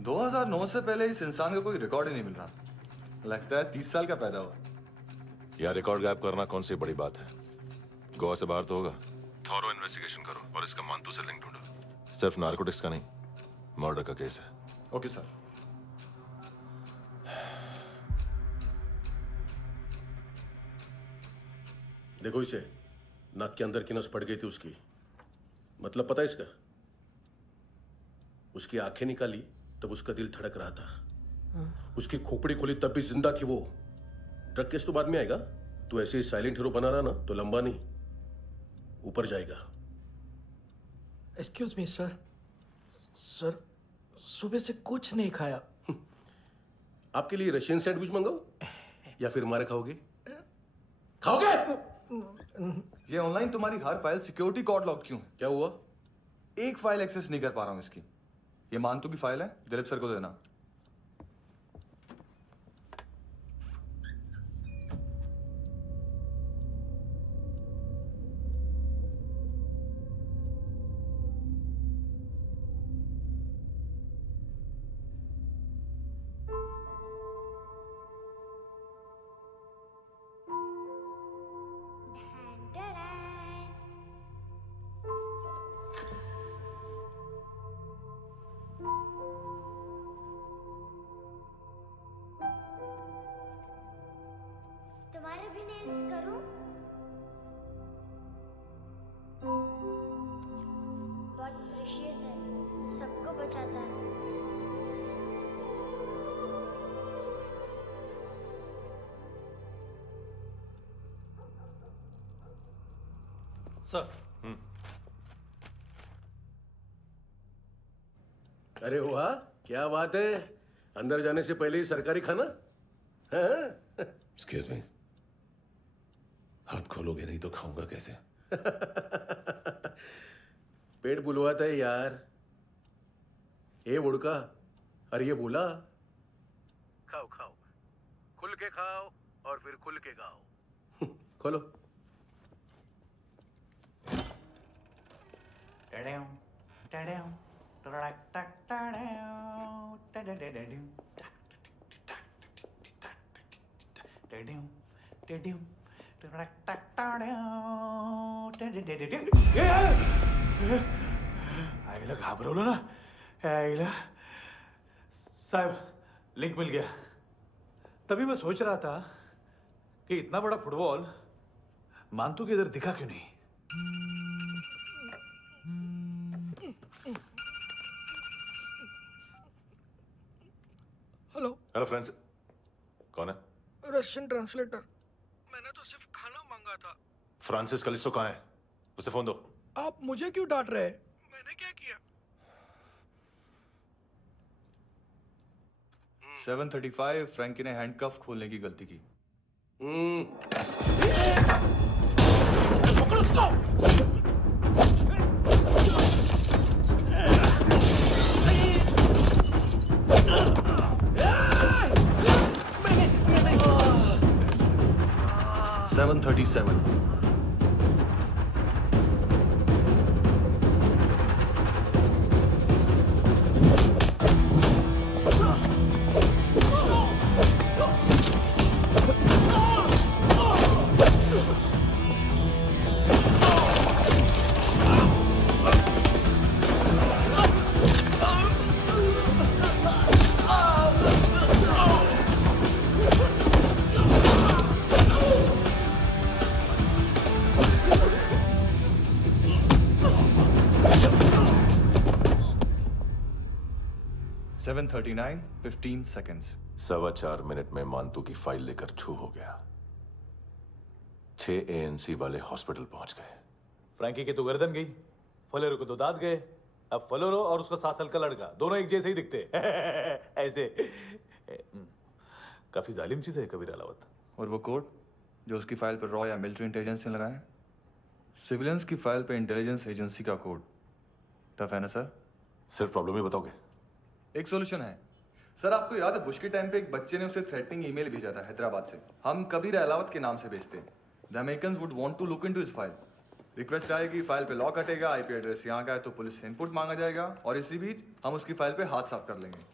2009 से पहले इस इंसान का कोई रिकॉर्ड ही नहीं मिल रहा। लगता है 30 साल का पैदा हुआ। यार रिकॉर्ड गायब करना कौन सी बड़ी बात है? गोवा से बाहर तो होगा। थॉरो इन्वेस्टिगेशन करो और इसका मानतू से लिंक ढूंढो। सिर्फ नारकोटिक्स का नहीं, मर्डर का केस है। Okay sir. देखो इसे, नाक के अंदर की नस पड़ गई थी उसकी। मतलब पता है इसका? उसकी आंखें निकाली तब उसका दिल धड़क रहा था। उसकी खोपड़ी खोली तब भी जिंदा थी वो। ड्रग केस तो बाद में आएगा। तो ऐसे ही साइलेंट हीरो बना रहा ना तो लंबा नहीं, ऊपर जाएगा। एक्सक्यूज मी सर, सर सुबह से कुछ नहीं खाया। आपके लिए रशियन सैंडविच मंगाओ या फिर मारे खाओगे? खाओगे? ये ऑनलाइन तुम्हारी हर फाइल सिक्योरिटी कोड लॉक क्यों है? क्या हुआ? एक फाइल एक्सेस नहीं कर पा रहा हूं इसकी। ये मानतू की फाइल है, दिलीप सर को देना। तुम्हारे भी नेल्स करूं? बहुत प्रेशियस है, सबको बचाता है। सर। अरे वाह, क्या बात है। अंदर जाने से पहले ही सरकारी खाना। एक्सक्यूज मी, हाथ खोलोगे नहीं तो खाऊंगा कैसे? पेट बुलवाता है यार। ये बुड़का, अरे ये बोला। खाओ खाओ, खुल के खाओ और फिर खुल के गाओ। खोलो। आईला घाबरवलं ना। आईला साहब, लिंक मिल गया। तभी मैं सोच रहा था कि इतना बड़ा फुटबॉल मानतू के इधर दिखा क्यों नहीं। हेलो फ्रेंड्स, कौन है? Russian translator. मैंने तो सिर्फ खाना मांगा था। फ्रांसिस कलिस्टो कहाँ है? उसे फोन दो। आप मुझे क्यों डांट रहे हैं? मैंने क्या किया? 735 फ्रैंकी ने हैंडकफ खोलने की गलती की। पकड़ो उसको! 737 Oh! 7:39 15 seconds. 4.25 मिनट में मानतू की फाइल लेकर छू हो गया। 6 ANC वाले हॉस्पिटल पहुंच गए। फ्रैंकी की तो गर्दन गई, फलेरो को तो दांत गए। अब फलेरो और उसका 7 साल का लड़का दोनों एक जैसे ही दिखते ऐसे। काफी जालिम चीज है कबीर अलावत। और वो कोड जो उसकी फाइल पर रॉ या मिलिट्री इंटेलिजेंस ने लगाया, सिविलियंस की फाइल पे इंटेलिजेंस एजेंसी का कोड। टफ है ना सर? सिर्फ प्रॉब्लम ही बताओगे? एक सॉल्यूशन है सर। आपको याद है बुश के टाइम पे एक बच्चे ने उसे थ्रेटनिंग ईमेल भेजा था हैदराबाद से। हम कबीर अलावत के नाम से भेजते हैं। The Americans would want to look into his file. Request आएगी, फाइल पे लॉक हटेगा, आईपी एड्रेस यहाँ का है तो पुलिस से इनपुट मांगा जाएगा और इसी बीच हम उसकी फाइल पे हाथ साफ कर लेंगे।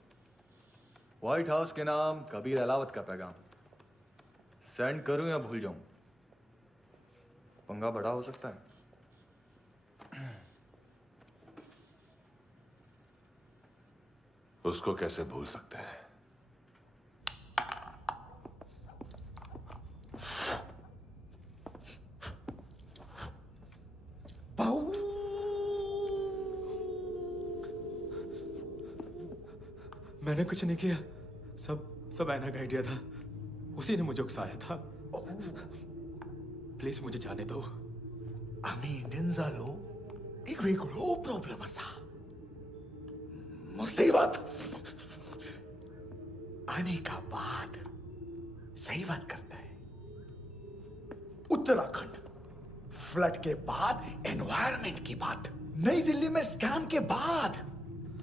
व्हाइट हाउस के नाम कबीर अलावत का पैगाम। सेंड करूं या भूल जाऊं? पंगा बड़ा हो सकता है। उसको कैसे भूल सकते हैं? मैंने कुछ नहीं किया, सब ऐना का आइडिया था। उसी ने मुझे उकसाया था। प्लीज मुझे जाने दो। आम्ही इंडियन झालो एक वेगळो प्रॉब्लेम असा। मुसीबत आने का बाद सही बात करता है। उत्तराखंड फ्लड के बाद एनवायरनमेंट की बात, नई दिल्ली में स्कैम के बाद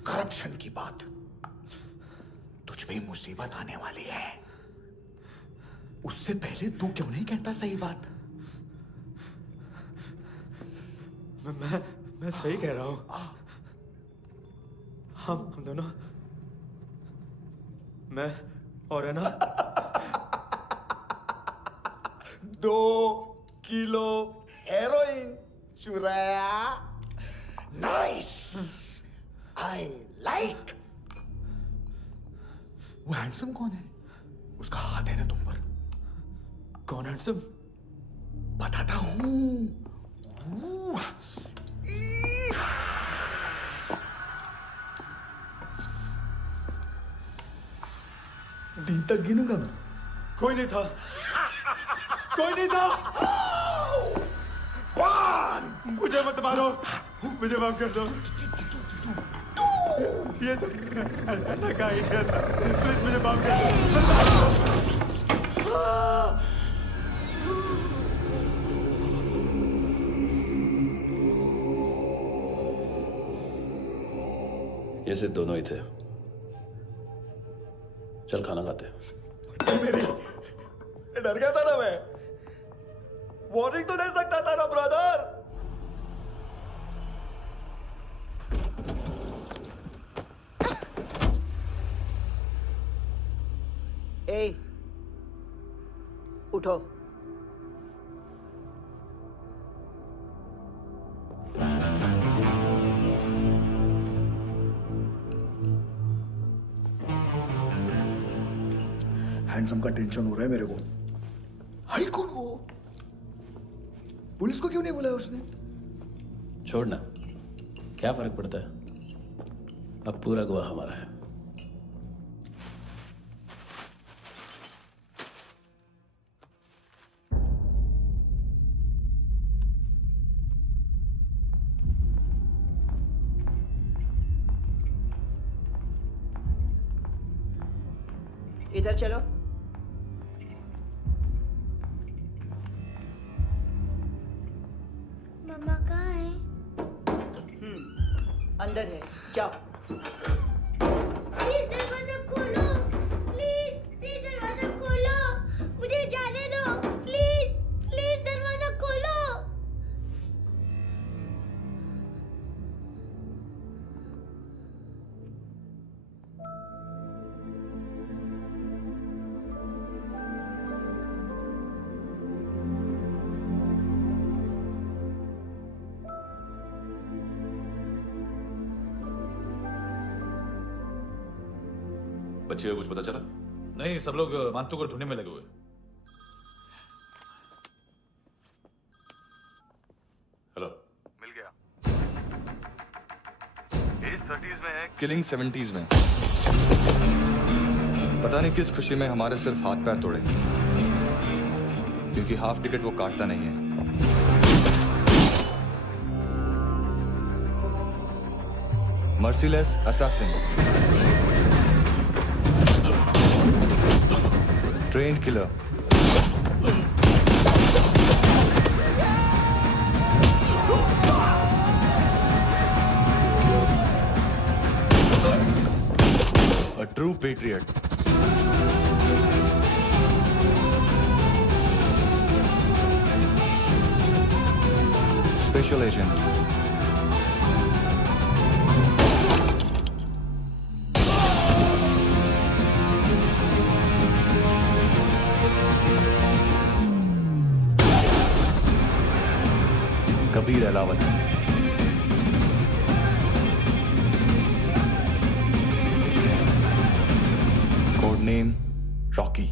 करप्शन की बात। तुझ पे मुसीबत आने वाली है, उससे पहले तू क्यों नहीं कहता सही बात? मैं सही कह रहा हूं। हम दोनों, मैं और है ना 2 किलो हेरोइन चुराया। Nice, I like. वो हैंडसम कौन है? उसका हाथ है ना तुम पर? कौन हैंडसम? बताता हूं। दिन तक गिनूंगा मैं। कोई नहीं था, कोई नहीं था। मुझे मत मारो, मुझे माफ कर दो। ये सब का आइडिया था। प्लीज मुझे माफ कर दो। ये सिर्फ दोनों ही थे। चल खाना खाते। डर गया था ना मैं। वार्निंग तो दे सकता था ना ब्रदर। ए, उठो। हैंडसम का टेंशन हो रहा है मेरे को। हाई कौन वो? पुलिस को क्यों नहीं बुलाया उसने? छोड़ना, क्या फर्क पड़ता है? अब पूरा गवाह हमारा है। इधर चलो। मम्मा कहाँ है? अंदर है, जाओ। प्लीज दरवाजा खोलो, प्लीज प्लीज दरवाजा खोलो, मुझे जाने दो, प्लीज प्लीज दरवाजा खोलो। बच्चे को कुछ पता चला? नहीं, सब लोग मानतू को ढूंढने में लगे हुए। हेलो, मिल गया। एज 30s में है, किलिंग 70s में। पता नहीं किस खुशी में हमारे सिर्फ हाथ पैर तोड़े, क्योंकि हाफ टिकट वो काटता नहीं है। Merciless assassin, trained killer, a true patriot. Special agent. Kabir Alawat. Code name Rocky.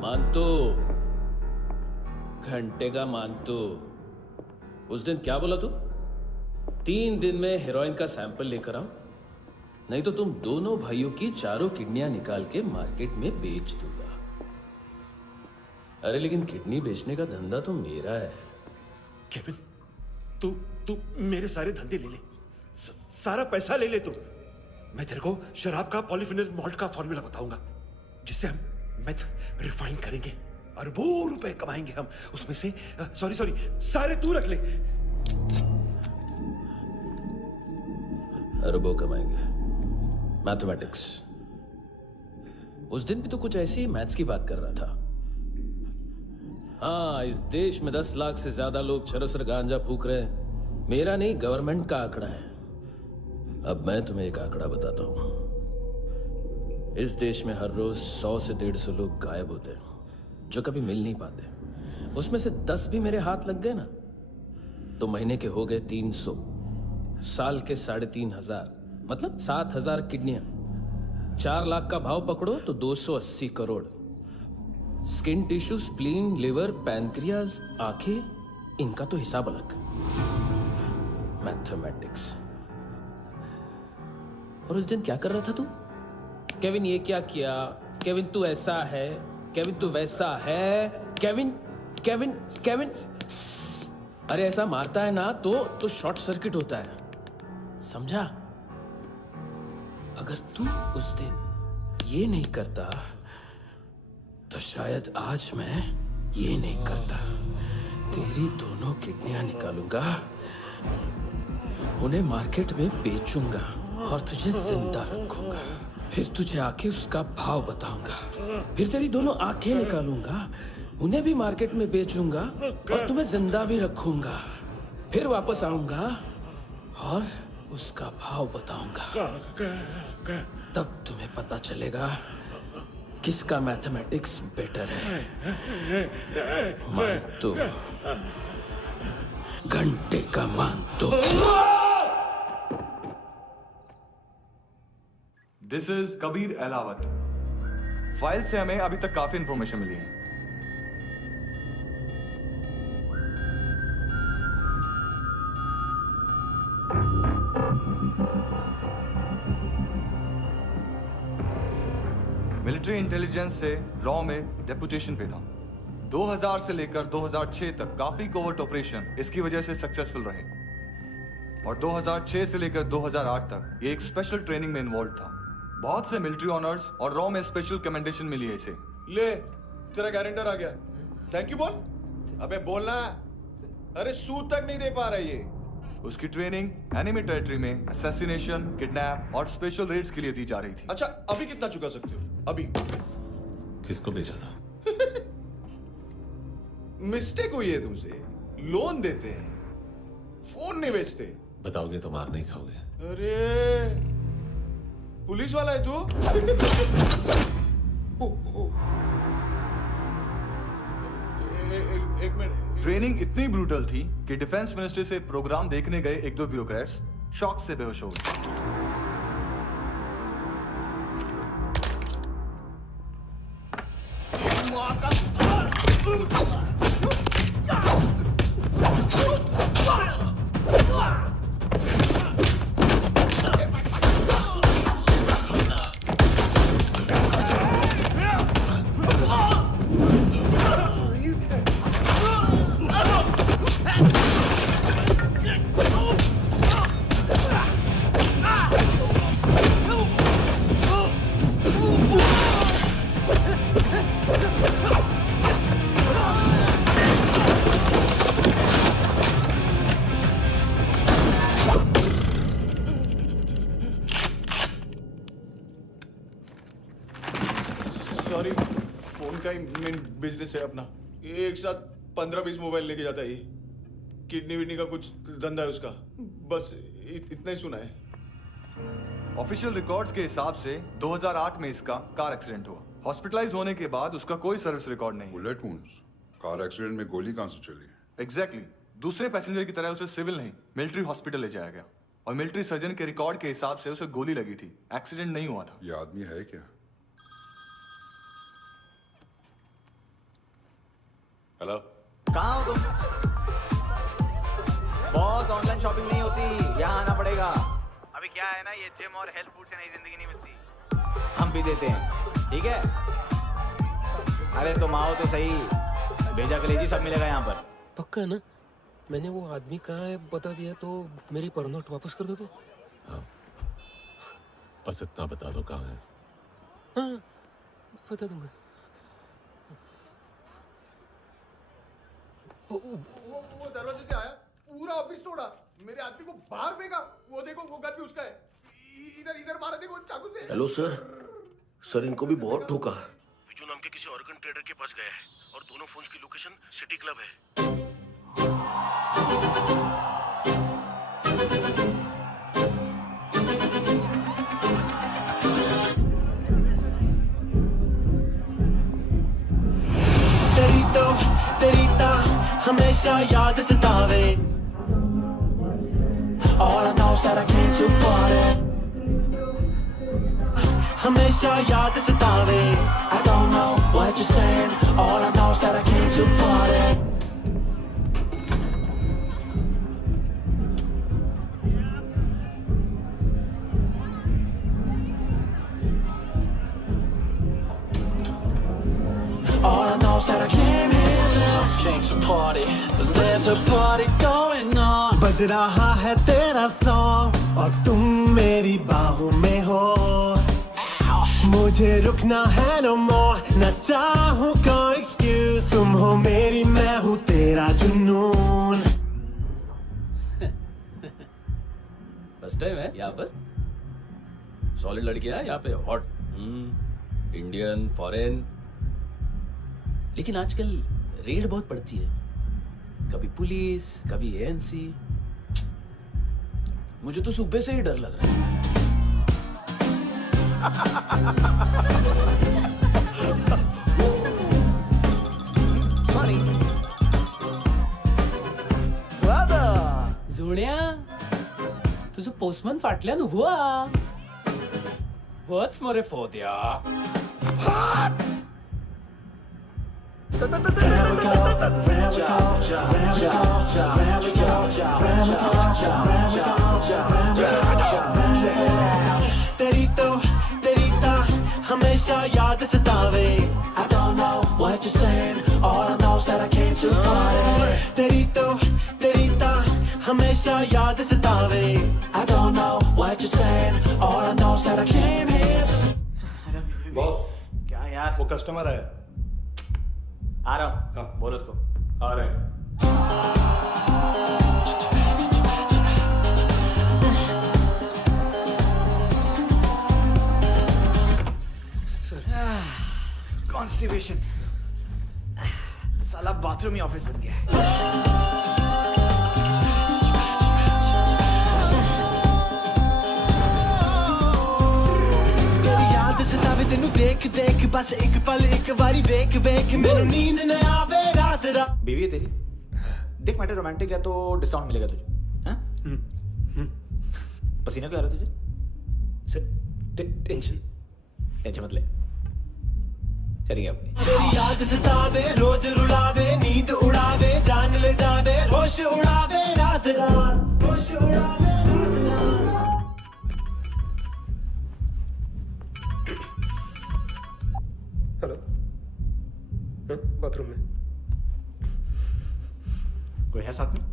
मानतो, घंटे का मानतो, उस दिन क्या बोला तू? 3 दिन में हेरोइन का सैंपल लेकर आओ, नहीं तो तुम दोनों भाइयों की चारों किडनियां निकाल के मार्केट में बेच दूंगा। अरे लेकिन किडनी बेचने का धंधा तो मेरा है। केविन, तू मेरे सारे धंधे ले ले, सारा पैसा ले ले तू। मैं तेरे को शराब का पॉलीफिनल मॉल्ट का फॉर्मूला बताऊंगा, जिससे हम मेथ रिफाइन करेंगे, अरबों रुपए कमाएंगे हम उसमें से। सॉरी सारे तू रख ले। अरबों कमाएंगे, मैथमेटिक्स। उस दिन भी तो कुछ ऐसी मैथ्स की बात कर रहा था। हाँ, इस देश में 10 लाख से ज्यादा लोग चरस और गांजा फूक रहे हैं। मेरा नहीं, गवर्नमेंट का आंकड़ा है। अब मैं तुम्हें एक आंकड़ा बताता हूं। इस देश में हर रोज 100 से 150 लोग गायब होते हैं, जो कभी मिल नहीं पाते। उसमें से 10 भी मेरे हाथ लग गए ना, तो महीने के हो गए 300, साल के 3,500, मतलब 7,000 किडनियां। 4 लाख का भाव पकड़ो तो 280 crore. Skin tissue, spleen, liver, pancreas, आंखें, इनका तो हिसाब अलग। मैथमेटिक्स। और उस दिन क्या कर रहा था तू? केविन ये क्या किया, केविन तू ऐसा है, केविन तू वैसा है, केविन केविन केविन। अरे ऐसा मारता है ना तो शॉर्ट सर्किट होता है, समझा? अगर तू उस दिन ये नहीं करता तो शायद आज मैं ये नहीं करता। तेरी दोनों किडनियां निकालूंगा, उन्हें मार्केट में बेचूंगा और तुझे जिंदा रखूंगा। फिर तुझे आके उसका भाव बताऊंगा। फिर तेरी दोनों आंखें निकालूंगा, उन्हें भी मार्केट में बेचूंगा और तुम्हें जिंदा भी रखूंगा। फिर वापस आऊंगा और उसका भाव बताऊंगा। तब तुम्हें पता चलेगा किसका मैथमेटिक्स बेटर है। मानतो, घंटे का मानतो। This is Kabir Ahlawat. File से हमें अभी तक काफी इंफॉर्मेशन मिली है। मिलिट्री इंटेलिजेंस से लॉ में डेपुटेशन पे था। 2000 से लेकर 2006 तक काफी कोवर्ट ऑपरेशन इसकी वजह से सक्सेसफुल रहे, और 2006 से लेकर 2008 तक ये एक स्पेशल ट्रेनिंग में इन्वॉल्व था। बहुत से मिलिट्री ऑनर्स और रॉ में स्पेशल कमेंडेशन मिली है इसे। ले, तेरा गारंटर आ गया। थैंक यू बोल। अबे बोलना। अरे सूद तक नहीं दे पा रहा ये। उसकी ट्रेनिंग एनिमी टेरिटरी में असैसिनेशन, किडनैप और स्पेशल रेड्स के लिए दी जा रही थी। अच्छा, अभी कितना चुका सकते हो? अभी किसको भेजा था? मिस्टेक हुई है तुमसे। लोन देते हैं, फोन नहीं बेचते। बताओगे तो मार नहीं खाओगे। अरे पुलिस वाला है तू? एक मिनट। ट्रेनिंग इतनी ब्रूटल थी कि डिफेंस मिनिस्ट्री से प्रोग्राम देखने गए एक दो ब्यूरोक्रेट्स शॉक से बेहोश हो गए। सॉरी, फोन का ही मेन बिजनेस है अपना। एक साथ 15-20 मोबाइल लेके जाता है ये। किडनी विडनी का कुछ धंधा है उसका। बस इतना ही सुना है। ऑफिशियल रिकॉर्ड्स के हिसाब से 2008 में इसका कार एक्सीडेंट हुआ। हॉस्पिटलाइज होने के बाद उसका कोई सर्विस रिकॉर्ड नहीं। Bullet wounds. कार एक्सीडेंट में गोली कहां से चली? एग्जैक्टली। दूसरे पैसेंजर की तरह उसे सिविल नहीं, मिलिट्री हॉस्पिटल ले जाया गया और मिलिट्री सर्जन के रिकॉर्ड के हिसाब से उसे गोली लगी थी। एक्सीडेंट नहीं हुआ था। ये आदमी है क्या? हेलो, कहाँ हो तुम? बॉस, ऑनलाइन शॉपिंग नहीं होती, यहाँ आना पड़ेगा। अभी क्या है ना, ये जिम और हेल्थ फूड से नई जिंदगी नहीं मिलती। हम भी देते हैं, ठीक है? अरे तुम आओ तो सही, भेजा कलेजी सब मिलेगा यहाँ पर। पक्का ना? मैंने वो आदमी कहाँ है बता दिया तो मेरी पर नोट वापस कर दोगे? हाँ, बस इतना बता दो कहाँ है। हाँ, बता दूंगा। वो दरवाजे से आया, पूरा ऑफिस तोड़ा, मेरे आदमी को बाहर फेंका। वो देखो, वो गन भी उसका है। इधर मारा, देखो चाकू से। हेलो सर, इनको भी बहुत ठोका। विजू नाम के किसी ऑर्गन ट्रेडर के पास गया है और दोनों फोन्स की लोकेशन सिटी क्लब है। तेरी हमेशा याद सतावे। All I know is that I came to party. हमेशा याद सतावे। I don't know what you're saying. All I know is that I came to party. All I know is that I came to party. There's a party going on. बज रहा है तेरा song और तुम मेरी बाहों में हो। मुझे रुकना है no more, न चाहूँ कोई excuse। तुम हो मेरी, मैं हूँ तेरा जुनून। फर्स्ट टाइम है यहाँ पर? सॉलिड लड़कियां यहाँ पे, हॉट इंडियन, फॉरेन। लेकिन आजकल रेड बहुत पड़ती है, कभी पुलिस, कभी एएनसी। मुझे तो सुबह से ही डर लग रहा है। Sorry. जुण्या, तुझं पोस्टमन फाटल्यान उभो हा. वच मरे फोद्या. तेरी तो हमेशा याद सतावे. I don't know what you're saying. All I know is that I came to party. तेरी तो हमेशा याद सतावे. I don't know what you're saying. All I know is that I came here to... boss, क्या यार? वो customer आया. आ रहा हूँ. हाँ. बोलो उसको. आ रहे हैं. कॉन्स्टिपेशन, साला बाथरूम ही ऑफिस बन गया है। सतावे तेनू देख देख बस एक पल एक बारी वेख वेख मैनू नींद न आवे रात रात। बीवी है तेरी, देख मैटर रोमांटिक है तो डिस्काउंट मिलेगा तुझे। हाँ? पसीना क्यों आ रहा है तुझे? सर टेंशन मत ले, चलेंगे अपनी। तेरी याद सतावे रोज रुलावे नींद उड़ावे जान ले जावे होश उड़ावे रात रात होश उड़ावे। हेलो, बाथरूम में कोई है साथ में?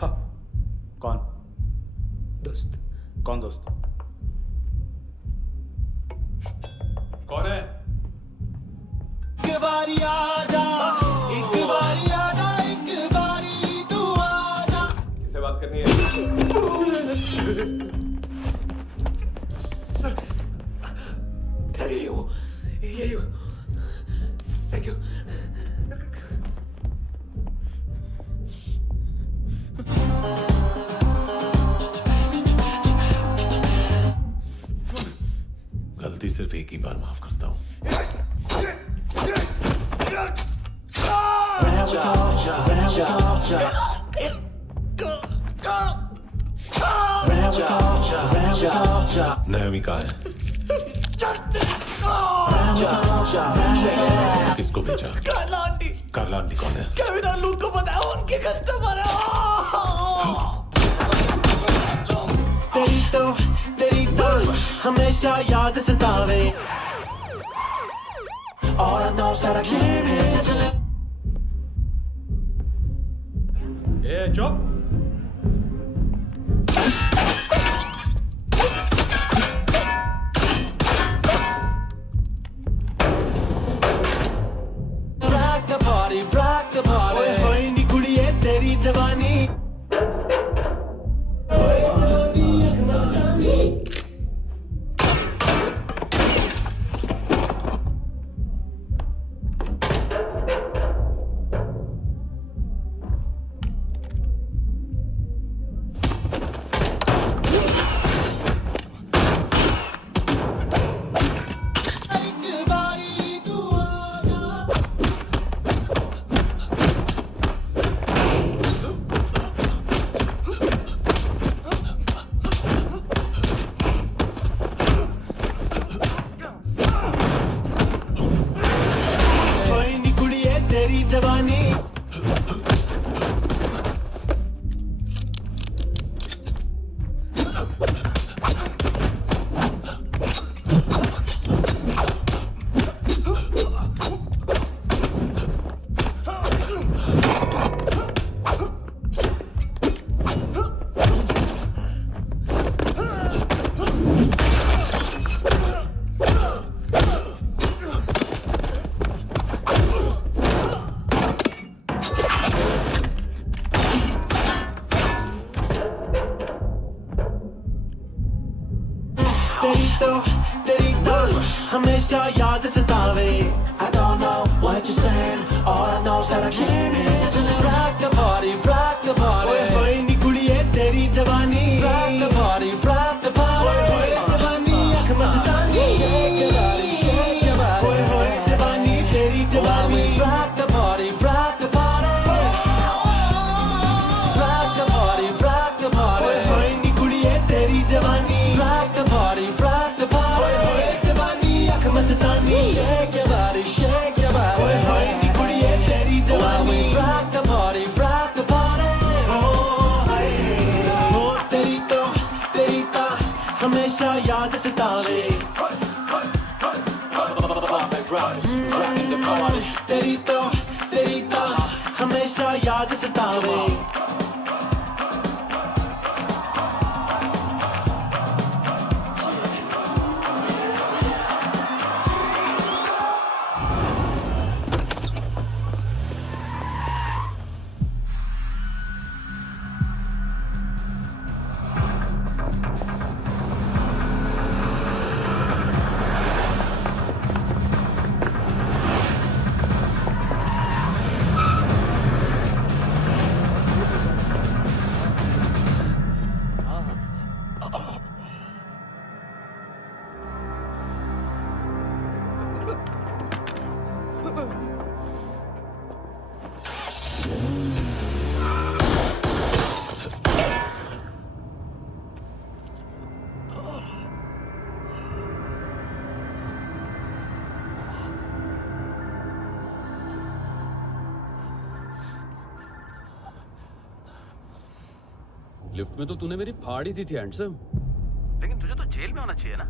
हाँ। कौन? दोस्त। कौन दोस्त? कौन है? एक बारी आजा, एक बारी आजा, एक बारी तू आजा। किससे बात करनी है? सर यही हो। Thank you. गलती सिर्फ एक ही बार माफ करता हूँ। नायोमी कहाँ है? किसको भेजा? कार्ला आंटी। कार्ला आंटी कौन है? केविन और लूक को बताओ, उनके कस्टमर है। तेरी तो हमेशा याद सतावे। All I know is that I came here to live. ए चुप। rock the party. ओए होए नी कुड़िए तेरी जवानी। ओए जवानी एक मस्तानी। जवानी तेरी तो हमेशा याद सतावे। I don't know what you're saying, all I know is that I came here to rock the party, rock the party. ओए होए नी कुड़िए तेरी जवानी, rock the party, rock the party. ओए होए जवानी अख मस्तानी, shake your body, shake your body. ओए होए जवानी तेरी जवानी, rock the party, rock the party. Rock the party, rock the party. ओए होए नी कुड़िए तेरी जवानी, rock the party, rock the party. Mastani shake your body, shake your body. ओए होए नी कुड़िए तेरी जवानी, rock the party, rock the party. ओ तेरी तो हमेशा याद सतावे। तेरी तो हमेशा याद सतावे। लिफ्ट में तो तूने मेरी फाड़ ही दी थी हैंडसम। लेकिन तुझे तो जेल में होना चाहिए ना।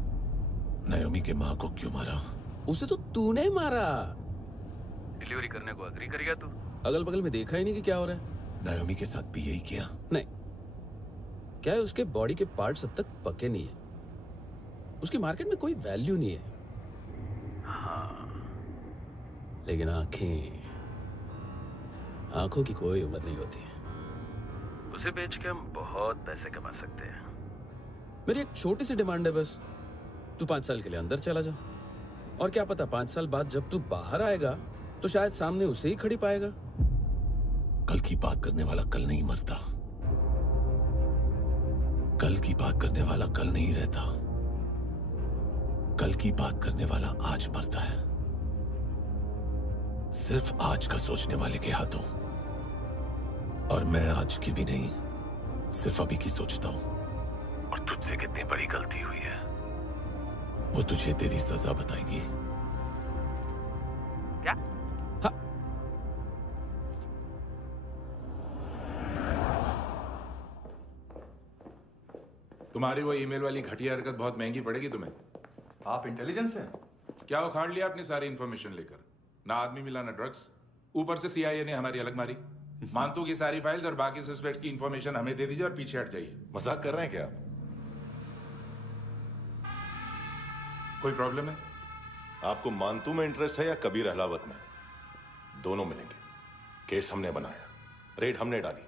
नायोमी के माँ को क्यों मारा? उसे तो तूने मारा। डिलीवरी करने को अग्री कर गया तू। अगल बगल में देखा ही नहीं कि क्या हो रहा है। नायोमी के साथ भी यही किया? नहीं, क्या है उसके बॉडी के पार्ट्स अब तक पके नहीं है, उसकी मार्केट में कोई वैल्यू नहीं है। हाँ, लेकिन आंखों की कोई उम्र नहीं होती है। उसे बेच के हम बहुत पैसे कमा सकते हैं। मेरी एक छोटी सी डिमांड है बस, तू 5 साल के लिए अंदर चला जा, और क्या पता 5 साल बाद जब तू बाहर आएगा तो शायद सामने उसे ही खड़ी पाएगा। कल की बात करने वाला कल नहीं मरता, कल की बात करने वाला कल नहीं रहता, कल की बात करने वाला आज मरता है। सिर्फ आज का सोचने वाले के हाथों। और मैं आज की भी नहीं, सिर्फ अभी की सोचता हूं। और तुझसे कितनी बड़ी गलती हुई है वो तुझे तेरी सजा बताएगी। क्या? हाँ। तुम्हारी वो ईमेल वाली घटिया हरकत बहुत महंगी पड़ेगी तुम्हें। आप इंटेलिजेंस हैं? क्या उखाड़ लिया अपनी सारी इंफॉर्मेशन लेकर? ना आदमी मिला ना ड्रग्स, ऊपर से सीआईए ने हमारी अलग मारी। मानतू की सारी फाइल्स और बाकी सस्पेक्ट की इंफॉर्मेशन हमें दे दीजिए और पीछे हट जाइए। मजाक कर रहे हैं क्या आप? कोई प्रॉब्लम है? आपको मानतू में इंटरेस्ट है या कबीर अहलावत में? दोनों मिलेंगे। केस हमने बनाया, रेड हमने डाली,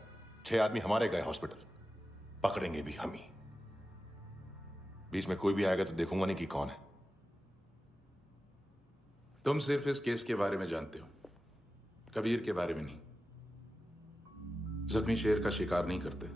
6 आदमी हमारे गए हॉस्पिटल, पकड़ेंगे भी हम ही। बीच में कोई भी आएगा तो देखूंगा नहीं कि कौन है। तुम सिर्फ इस केस के बारे में जानते हो, कबीर के बारे में नहीं। जख्मी शेर का शिकार नहीं करते।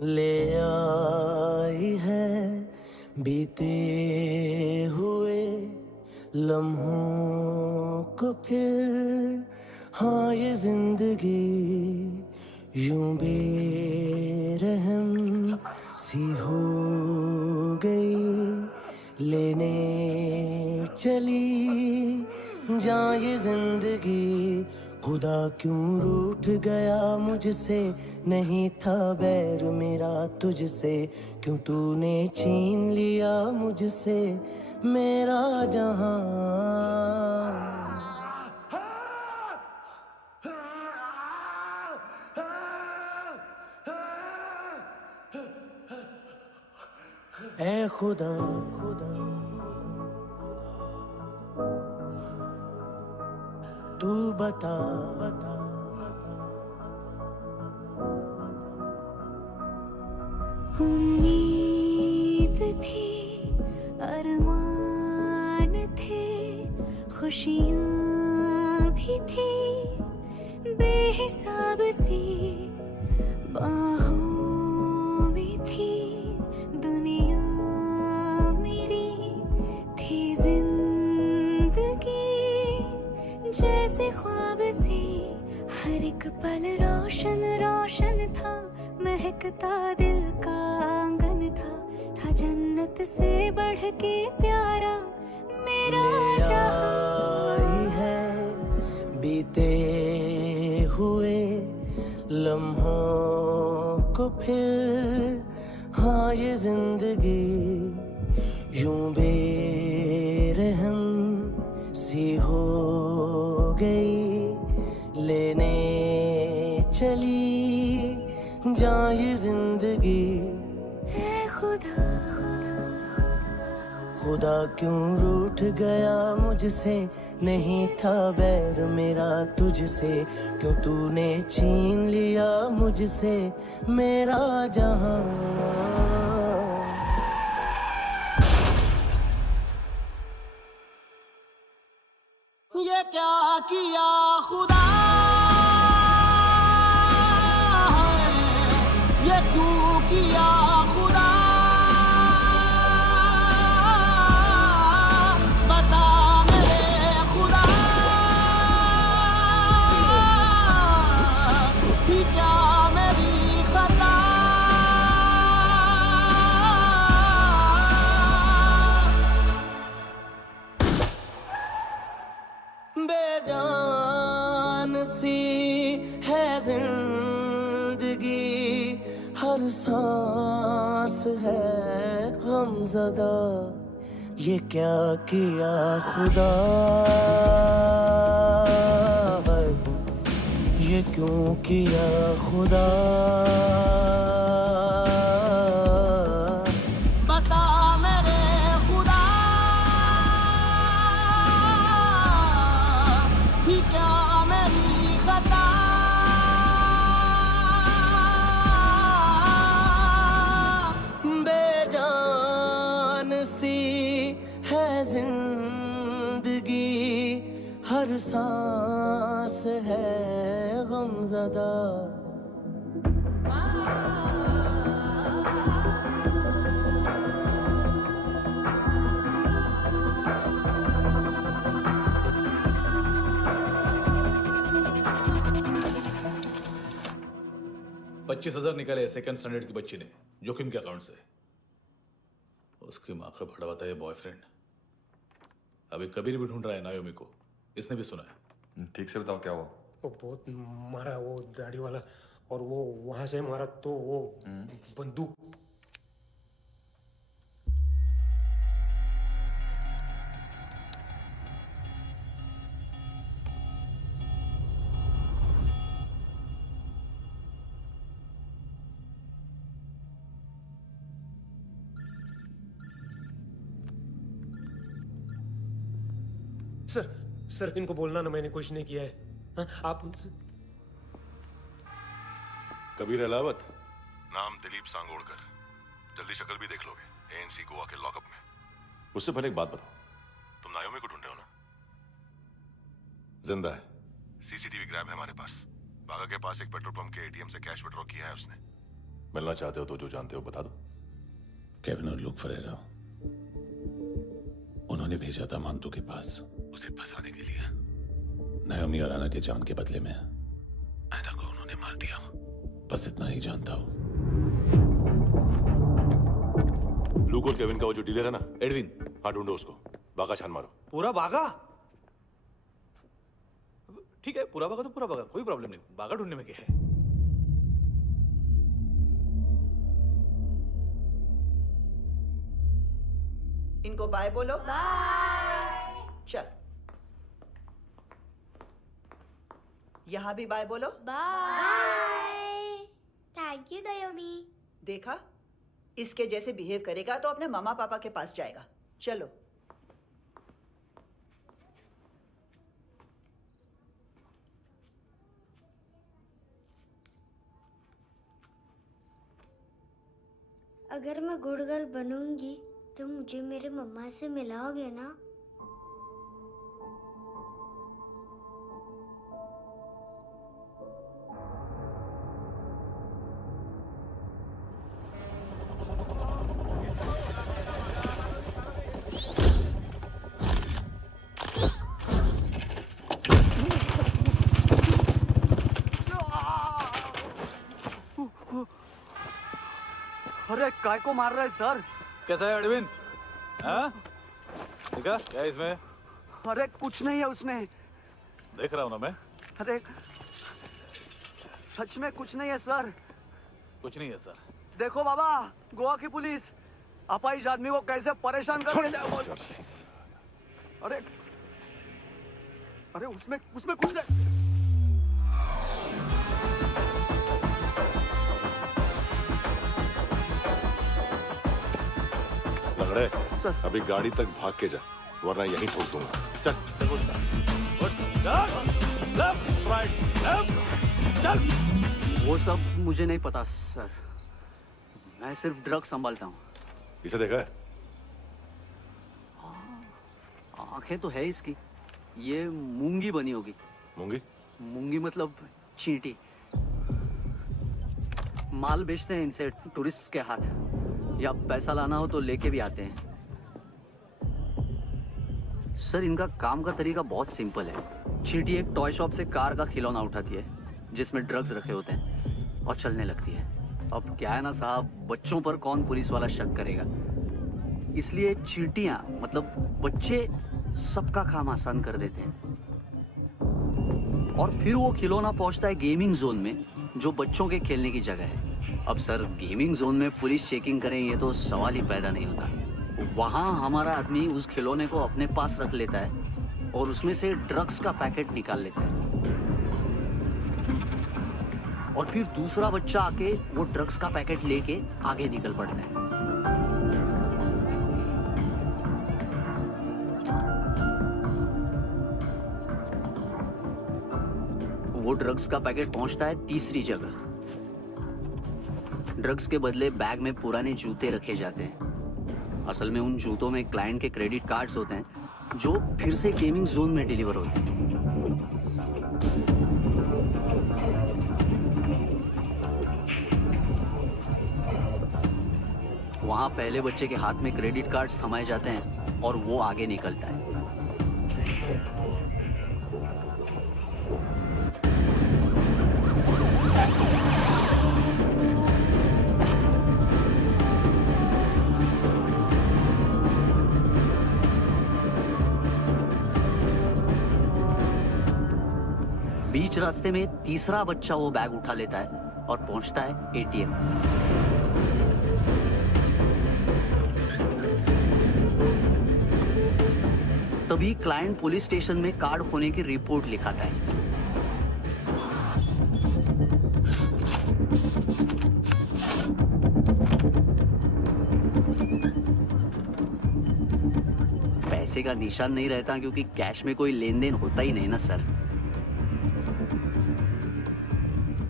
ले आई है बीते हुए लम्हों को फिर, हाँ ये जिंदगी यूं बेरहम सी हो गई, लेने चली जा ये जिंदगी। खुदा क्यों रूठ गया मुझसे, नहीं था बैर मेरा तुझसे, क्यों तूने छीन लिया मुझसे मेरा जहां। ऐ खुदा खुदा तू बता बता उम्मीद थी, अरमान थे, खुशियाँ भी थी बेहिसाब सी, बाहों में थी दुनिया मेरी, थी जिंदगी जैसे ख्वाब सी, हर एक पल रोशन रोशन था, महकता दिल का आंगन था जन्नत से बढ़ के प्यारा मेरा जहां। है बीते हुए लम्हों को फिर, हाँ ये जिंदगी यूं बेरहम सी हो गई, लेने चली जा ये जिंदगी। ऐ खुदा खुदा क्यों रूठ गया मुझसे, नहीं था बैर मेरा तुझसे, क्यों तूने छीन लिया मुझसे मेरा जहां। किया खुदा ये क्यों किया खुदा बता मेरे खुदा थी क्या मेरी खता बेजान सी है जिंदगी हर सांस है गमज़दा ये क्या किया खुदा ये क्यों किया खुदा बता मेरे खुदा थी क्या मेरी खता बेजान सी है जिंदगी हर सांस है गमज़दा $25,000 निकाले सेकंड स्टैंडर्ड की बच्ची ने जोखिम के अकाउंट से। उसकी माँ का भड़ा हुआ था ये बॉयफ्रेंड। अभी कबीर भी ढूंढ रहा है नायोमी को। इसने भी सुना है। ठीक से बताओ क्या हुआ। वो बहुत मारा वो दाढ़ी वाला, और वो वहां से मारा तो वो बंदूक। सर इनको बोलना ना मैंने कुछ नहीं किया है। हाँ, आप उनसे कबीर अलावत, नाम दिलीप सांगोड़कर। जल्दी शक्ल भी देख लोगे एएनसी गोवा के लॉकअप में। उससे पहले एक बात बताओ, तुम नायोमी को ढूंढ रहे हो ना? जिंदा है, सीसीटीवी ग्रैब है हमारे पास। बागा के पास एक पेट्रोल पंप के एटीएम से कैश विड्रॉ किया है उसने। मिलना चाहते हो तो जो जानते हो बता दो। केविन और लुक फरेरा, उन्होंने भेजा था मांतू के पास उसे फंसाने के लिए। नायोमी अराना के जान के बदले में ऐना को उन्होंने मार दिया। बस इतना ही जानता हूं। लूक और केविन का वो जो डीलर है ना, एडविन, हाँ ढूंढो उसको। बागा छान मारो। पूरा बागा? ठीक है, पूरा बागा तो पूरा बागा, कोई प्रॉब्लम नहीं। बागा ढूंढने में क्या है? इनको बाय बोलो। बाय। चल, यहां भी बाय बोलो। बाय। Thank you नायोमी। देखा, इसके जैसे बिहेव करेगा तो अपने मामा पापा के पास जाएगा। चलो। अगर मैं गुड गर्ल बनूंगी तो मुझे मेरे मम्मा से मिलाओगे ना? अरे काय को मार रहा है सर? कैसा है एडविन? हाँ? देखा क्या है इसमें? अरे कुछ नहीं है उसमें। देख रहा हूं ना मैं। अरे सच में कुछ नहीं है सर। कुछ नहीं है सर। देखो बाबा, गोवा की पुलिस अपाइज आदमी को कैसे परेशान कर रही है। अरे अरे उसमें कुछ नहीं। लंगड़े, अभी गाड़ी तक भाग के जा, वरना यहीं ठोक दूंगा। चल। वो सब मुझे नहीं पता सर, मैं सिर्फ ड्रग संभालता हूँ। इसे देखा है? आंखें तो है इसकी, ये मूंगी बनी होगी। मूंगी? मूंगी मतलब चींटी। माल बेचते हैं इनसे टूरिस्ट के हाथ, या पैसा लाना हो तो लेके भी आते हैं। सर इनका काम का तरीका बहुत सिंपल है। चींटी एक टॉय शॉप से कार का खिलौना उठाती है जिसमें ड्रग्स रखे होते हैं और चलने लगती है। अब क्या है ना साहब, बच्चों पर कौन पुलिस वाला शक करेगा, इसलिए चींटियां मतलब बच्चे सबका काम आसान कर देते हैं। और फिर वो खिलौना पहुंचता है गेमिंग जोन में, जो बच्चों के खेलने की जगह है। अब सर गेमिंग जोन में पुलिस चेकिंग करें ये तो सवाल ही पैदा नहीं होता। वहां हमारा आदमी उस खिलौने को अपने पास रख लेता है और उसमें से ड्रग्स का पैकेट निकाल लेता है, और फिर दूसरा बच्चा आके वो ड्रग्स का पैकेट लेके आगे निकल पड़ता है। वो ड्रग्स का पैकेट पहुंचता है तीसरी जगह। ड्रग्स के बदले बैग में पुराने जूते रखे जाते हैं। असल में उन जूतों में क्लाइंट के क्रेडिट कार्ड्स होते हैं जो फिर से गेमिंग जोन में डिलीवर होते हैं। वहां पहले बच्चे के हाथ में क्रेडिट कार्ड्स थमाए जाते हैं और वो आगे निकलता है। बीच रास्ते में तीसरा बच्चा वो बैग उठा लेता है और पहुंचता है एटीएम। तभी क्लाइंट पुलिस स्टेशन में कार्ड खोने की रिपोर्ट लिखाता है। पैसे का निशान नहीं रहता क्योंकि कैश में कोई लेन देन होता ही नहीं ना सर।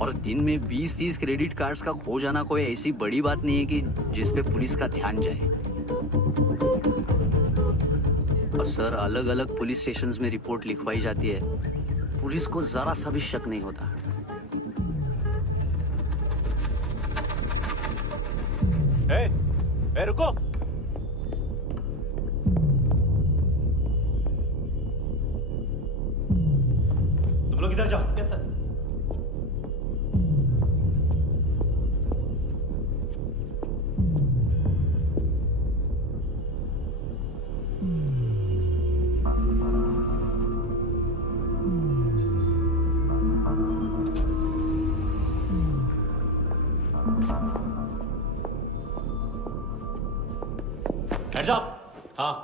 और दिन में 20-30 क्रेडिट कार्ड्स का खो जाना कोई ऐसी बड़ी बात नहीं है कि जिस पे पुलिस का ध्यान जाए। और सर अलग अलग पुलिस स्टेशंस में रिपोर्ट लिखवाई जाती है, पुलिस को जरा सा भी शक नहीं होता। ए, रुको। तुम लोग इधर जाओ। Yes sir. Hands up! हाँ।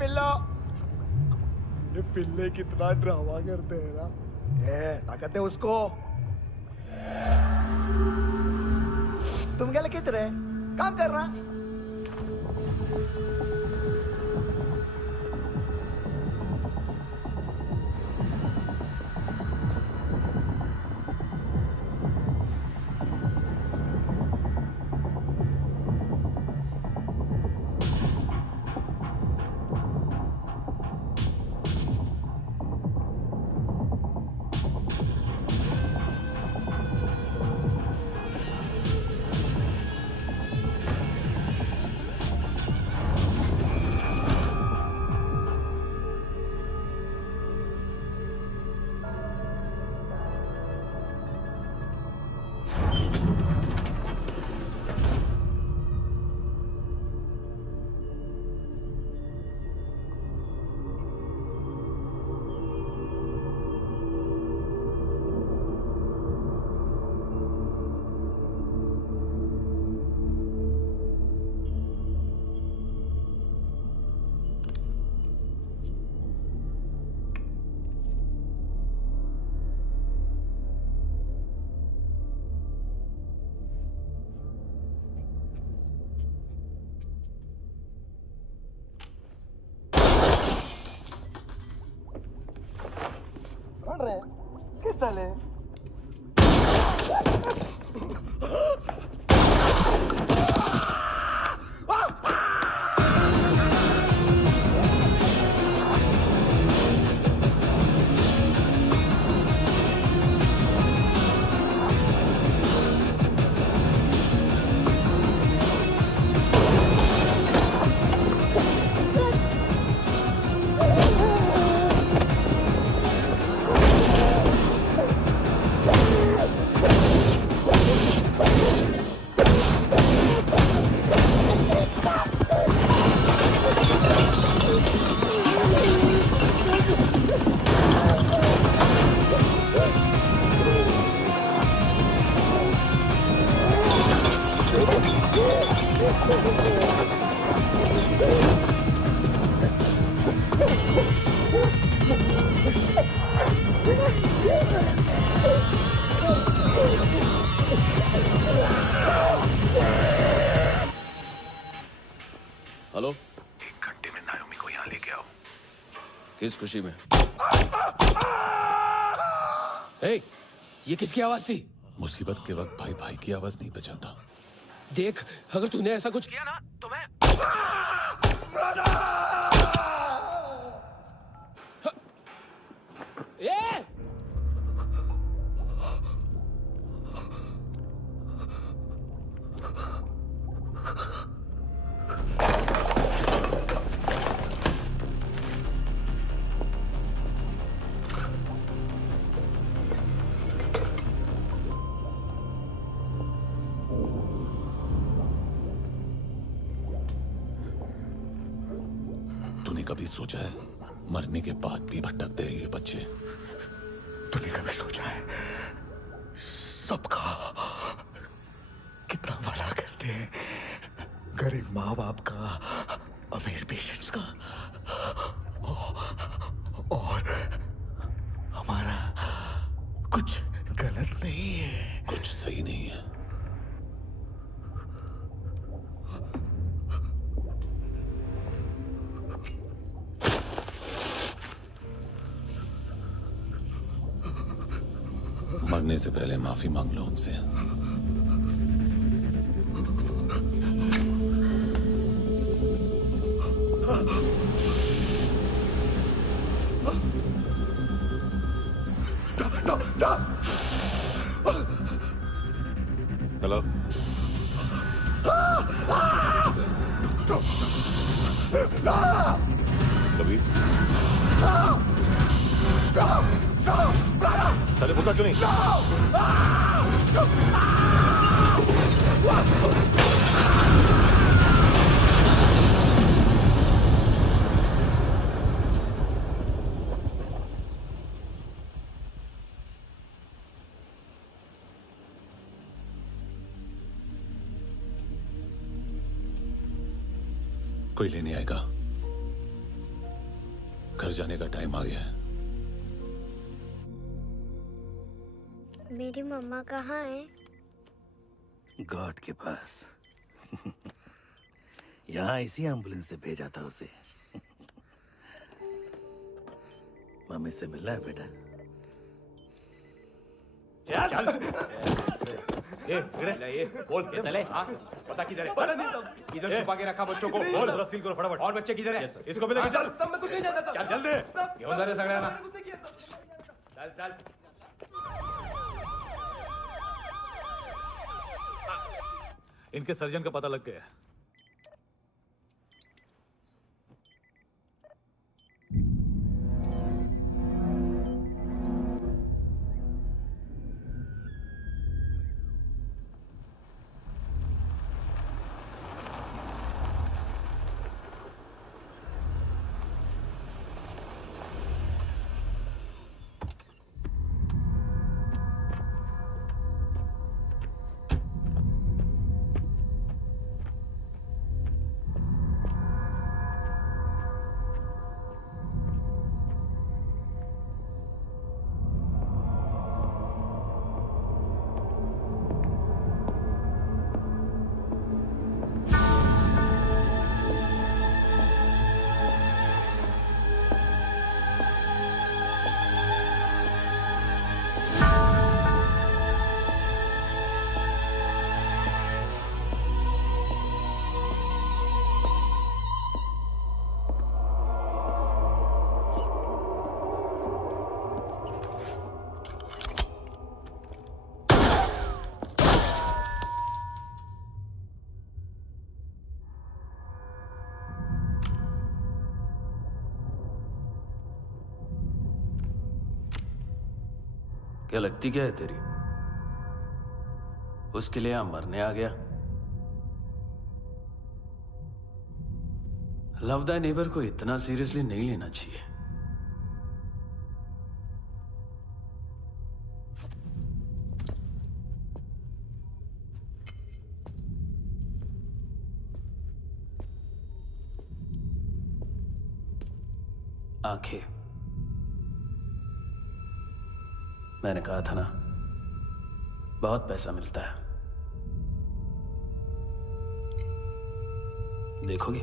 पिल्लो। ये पिल्ले कितना ड्रामा करते हैं ना। ये ताकत है उसको। तुम क्या लिखित रहे? काम कर रहा। ¿Qué tal? हेलो, 1 घंटे में नायोमी को यहाँ लेके आओ। किस खुशी में? ए, ये किसकी आवाज थी? मुसीबत के वक्त भाई भाई की आवाज नहीं पहचानता। देख, अगर तूने ऐसा कुछ किया ना तो मैं ए! तूने कभी सोचा है मरने के बाद भी भटकते हैं ये बच्चे? तूने कभी सोचा है सबका कितना भला करते हैं? गरीब माँ बाप का, अमीर पेशेंट्स का, और हमारा कुछ गलत नहीं है। कुछ सही नहीं है। मरने से पहले माफी मांग लो उनसे। हेलो, कबीर, चले बोलता क्यों नहीं? कोई लेने आएगा? घर जाने का टाइम आ गया है। मेरी मम्मा कहाँ है? गॉड के पास। यहाँ इसी एम्बुलेंस से भेजा था उसे। मम्मी से मिलना है बेटा। चल ये बोल ये चले। हाँ पता किधर है? पता नहीं सब इधर छुपा के रखा बच्चों को। बोल जरा सील करो फटाफट। और बच्चे किधर है? इसको भी लेके चल। सब मैं कुछ नहीं जानता। चल जल्दी घेऊन जा रे सगळ्यांना। चल चल। इनके सर्जन का पता लग गया। क्या लगती क्या है तेरी? उसके लिए यहां मरने आ गया? लव द नेबर को इतना सीरियसली नहीं लेना चाहिए। आंखें, मैंने कहा था ना, बहुत पैसा मिलता है। देखोगी?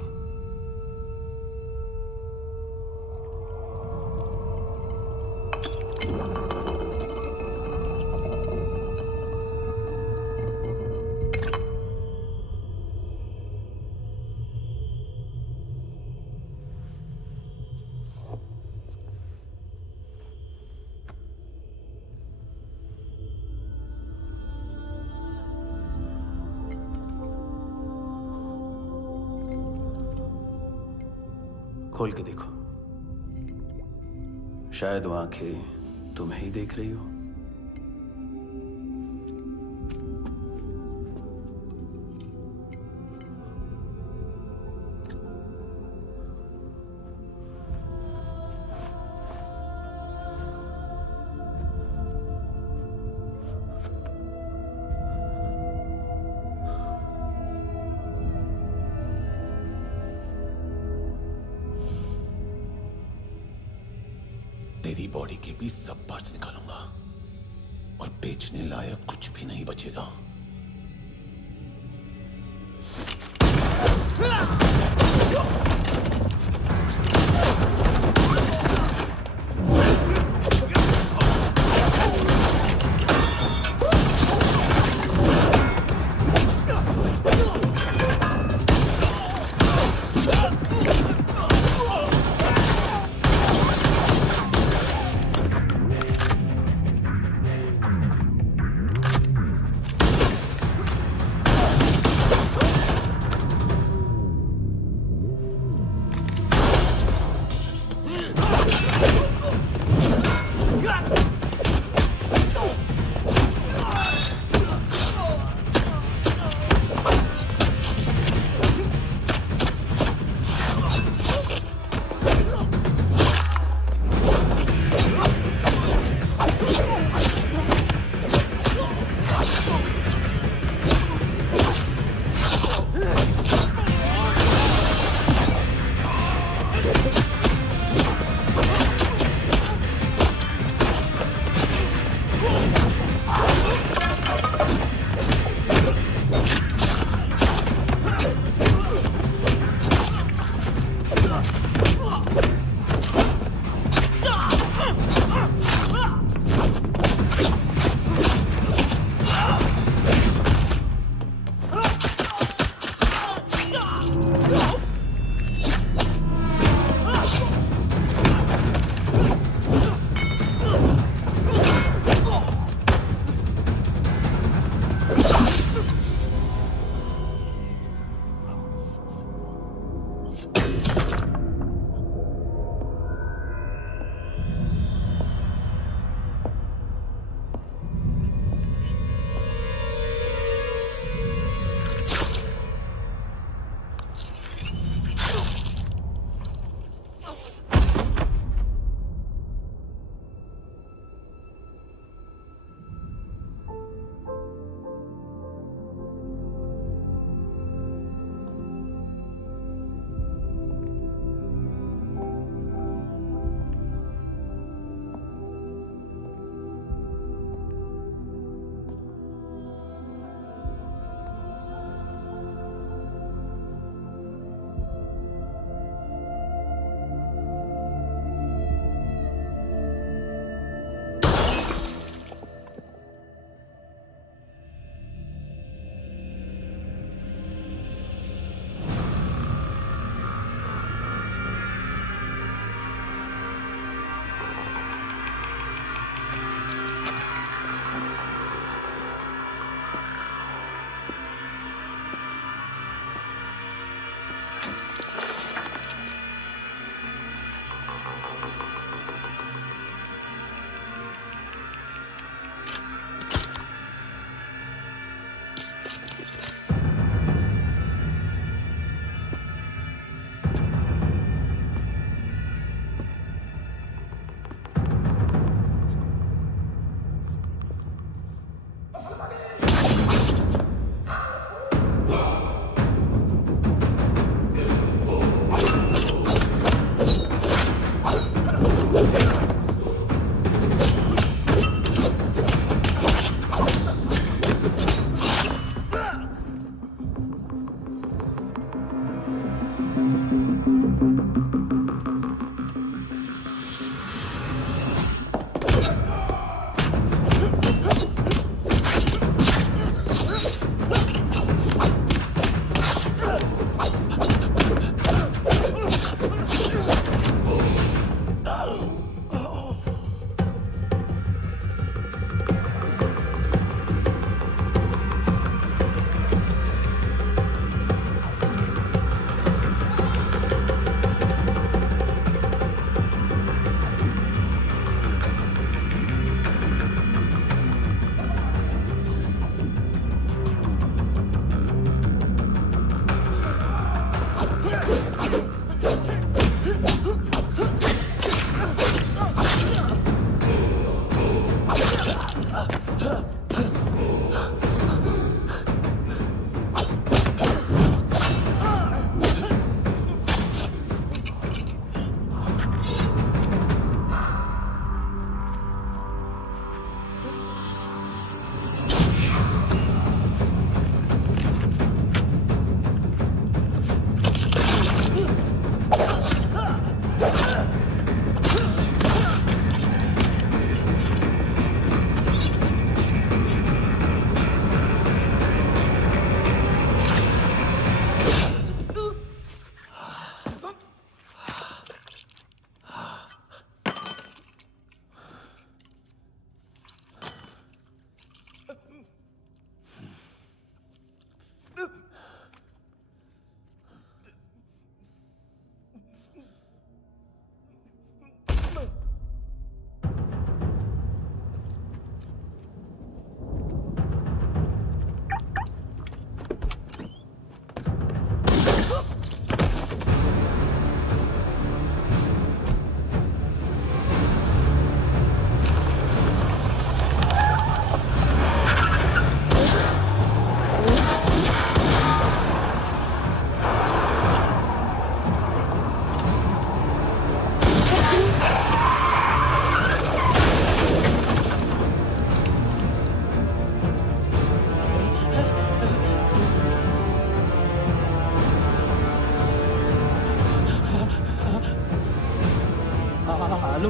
खोल के देखो, शायद वो आंखें तुम्हें ही देख रही हो। तेरी बॉडी के भी सब पार्ट्स निकालूंगा और बेचने लायक कुछ भी नहीं बचेगा।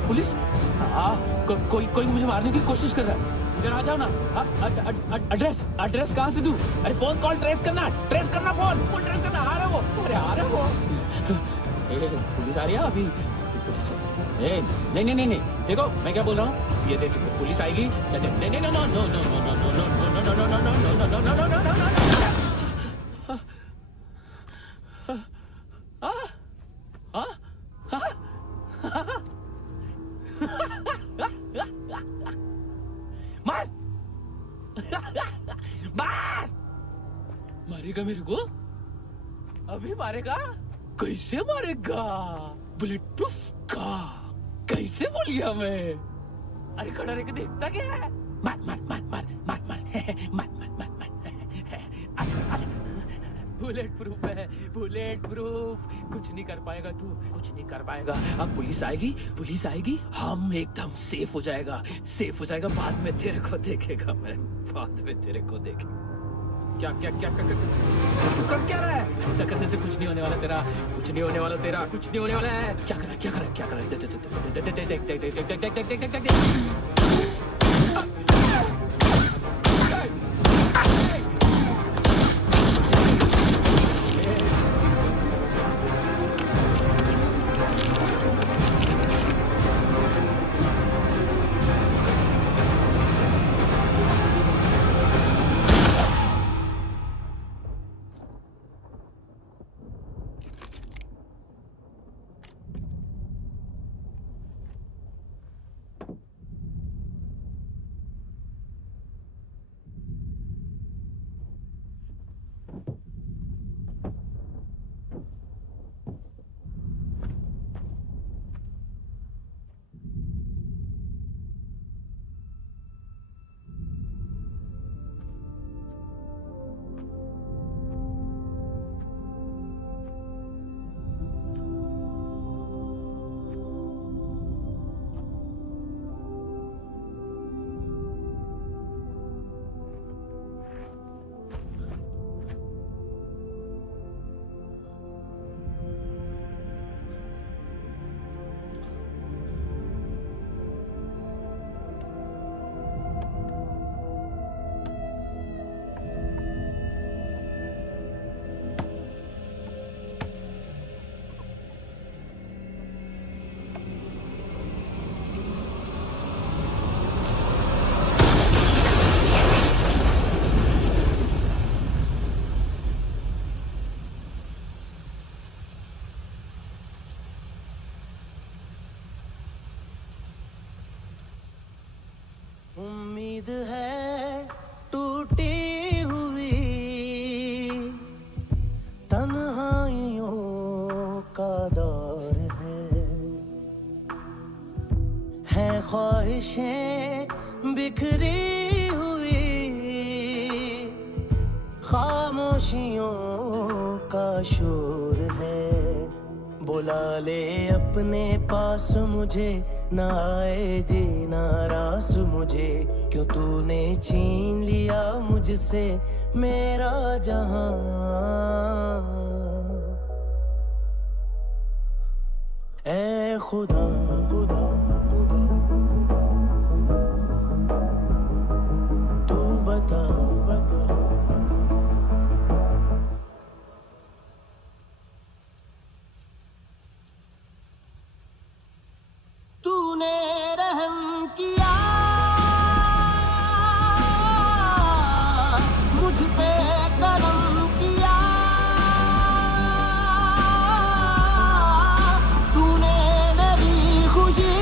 पुलिस कोई कोई मुझे मारने की कोशिश कर रहा है। इधर आ जाओ ना। एड्रेस कहाँ से दूं? अरे फोन कॉल ट्रेस करना फोन ट्रेस करना। आ रहा वो, अरे आ रहा वो। पुलिस आ रही है अभी। नहीं देखो मैं क्या बोल रहा हूँ, ये देखो पुलिस आएगी। मारेगा मेरे को? अभी मारेगा? कैसे मारेगा? बुलेट प्रूफ का कैसे बोल गया मैं? अरे खड़ा रह के देखता क्या है? मार बुलेट प्रूफ है, बुलेट प्रूफ। कुछ नहीं कर पाएगा तू, कुछ नहीं कर पाएगा। अब पुलिस आएगी, हम एकदम सेफ हो जाएगा। बाद में तेरे को देखेगा मैं, बाद में तेरे को देखेगा। क्या कर क्या रहा है? ऐसा करने से कुछ नहीं होने वाला तेरा, कुछ नहीं होने वाला है। क्या कर रहा है? उम्मीद है टूटी हुई तन्हाइयों का दौर है ख्वाहिशें बिखरी हुई खामोशियों का शोर है। बुला ले अपने पास मुझे, ना आए जी नाराज मुझे, क्यों तूने छीन लिया मुझसे मेरा जहां। ऐ खुदा खुदा तू बता तूने रहम किया मुझ पे, करम किया तूने मेरी खुशी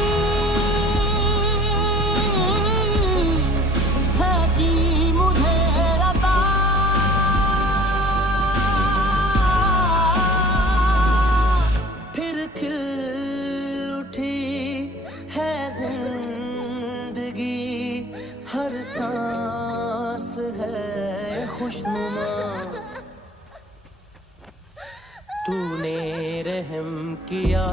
है कि मुझे अता। फिर खिल उठी है जिंदगी, हर सांस है खुशनुमा। तूने रहम किया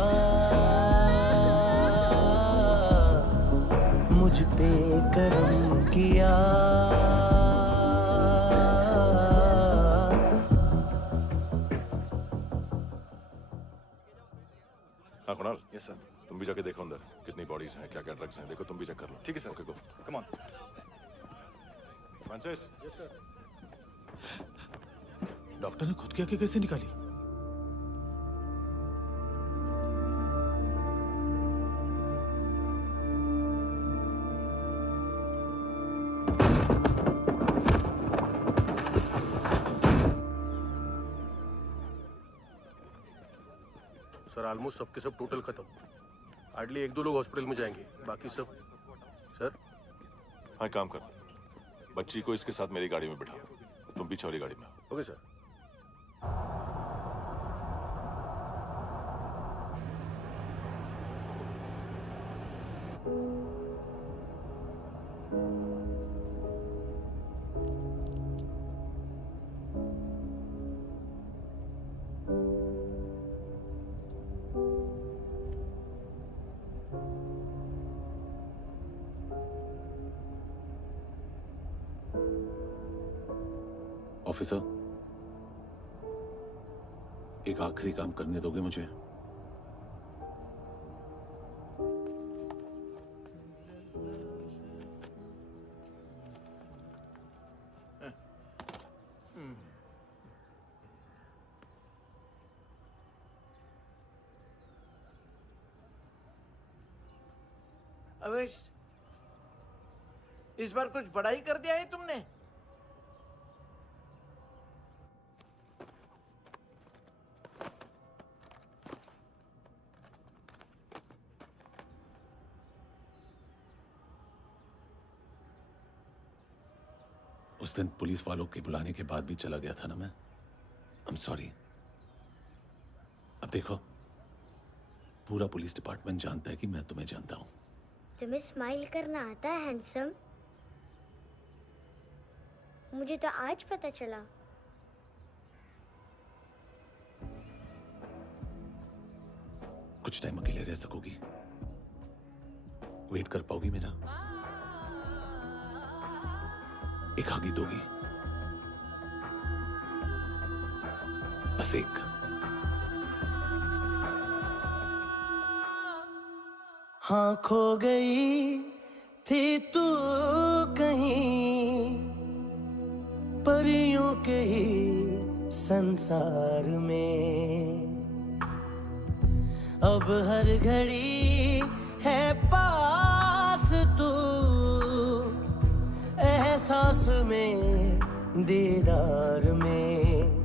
मुझ पे, करम किया। हाँ कुणाल, यस सर, तुम भी जाके देखो अंदर कितनी बॉडीज हैं, क्या क्या ड्रग्स हैं, देखो तुम भी चेक कर लो। ठीक है sir. Okay go. Come on. Francis. Yes sir. Doctor ने खुद की आंखें कैसे निकाली? सर ऑलमोस्ट सबके सब टोटल खत्म। हार्डली 1-2 लोग हॉस्पिटल में जाएंगे, बाकी सब। सर हाँ काम कर, बच्ची को इसके साथ मेरी गाड़ी में बिठा, तुम पीछे वाली गाड़ी में। Okay sir. ऑफिसर, एक आखिरी काम करने दोगे मुझे? अवेश, इस बार कुछ बड़ा ही कर दिया है तुमने। उस दिन पुलिस वालों के बुलाने के बाद भी चला गया था ना मैं। I am sorry. अब देखो, पूरा पुलिस डिपार्टमेंट जानता है कि मैं तुम्हें जानता हूं। तुम्हें स्माइल करना आता है हैंडसम? मुझे तो आज पता चला। कुछ टाइम अकेले रह सकोगी? वेट कर पाओगी मेरा? एक आगी दोगी? बस एक। हाँ खो गई थी तू कहीं परियों के ही संसार में, अब हर घड़ी है पास तू, एहसास में दीदार में,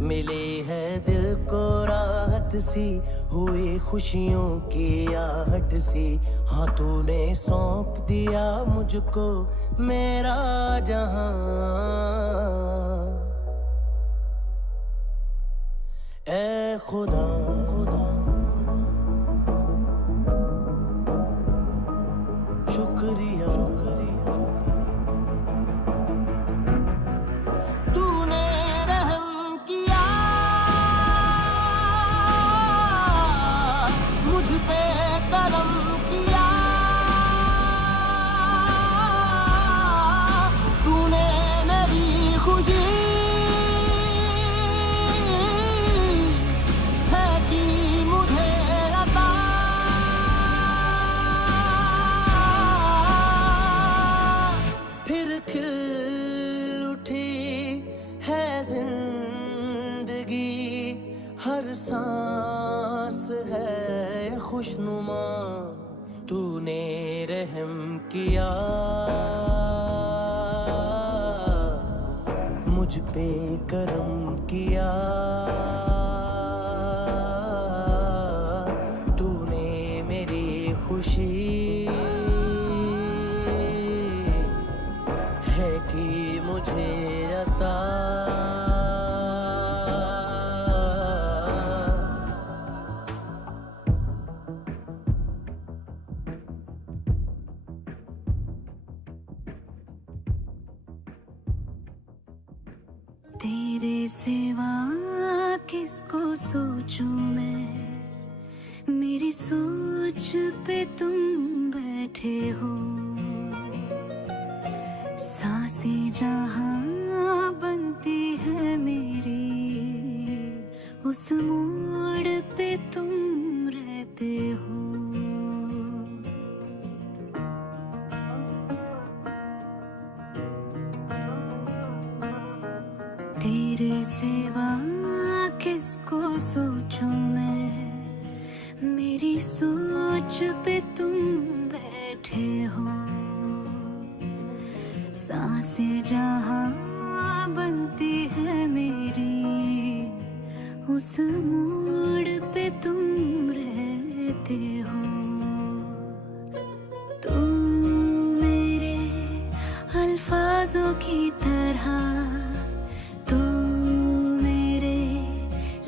मिली है दिल को राहत सी, हुई खुशियों की आहट सी। हाँ तूने सौंप दिया मुझको मेरा जहां, ए खुदा शुक्रिया, तूने रहम किया मुझ पे, करम किया तूने, मेरी खुशी है कि मुझे अता, फिर खिल उठी है जिंदगी, हर सांस है खुशनुमा, तूने रहम किया मुझ पे, करम किया तूने, मेरी खुशी है कि मुझे अता। तेरे सिवा किसको सोचूं मैं, मेरी सोच पे तुम बैठे हो, सांसें जहां बनती है मेरी, उस मोड़ पे तुम रहते हो। तेरे सिवा किसको सोचूं मैं, मेरी सोच पे तुम बैठे हो। सांसें जहां बनती है मेरी, उस मोड़ पे तुम रहते हो। तुम मेरे अल्फाजों की तरह, तू मेरे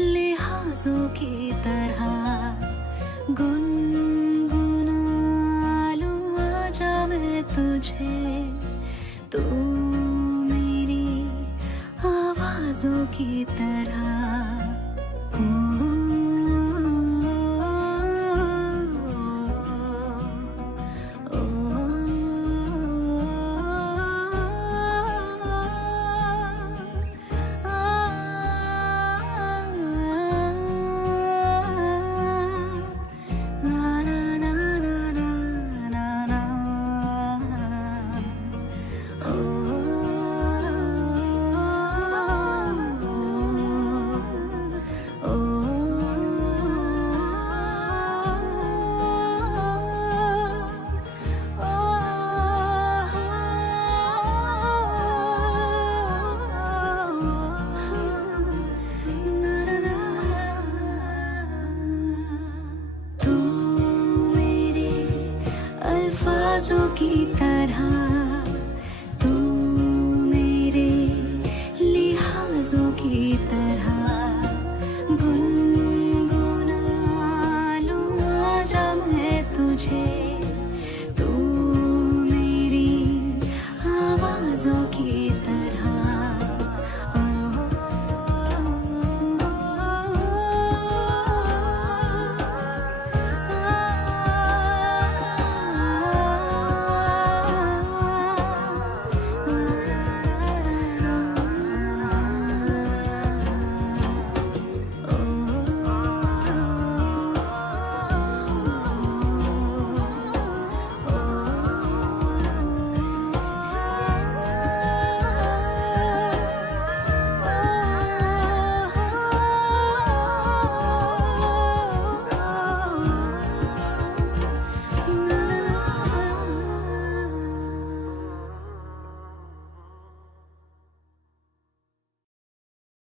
लिहाजों की तरह, गुनगुना लूं आजा मैं तुझे, तू मेरी आवाजों की तरह। तू मेरे अल्फाजों की तरह,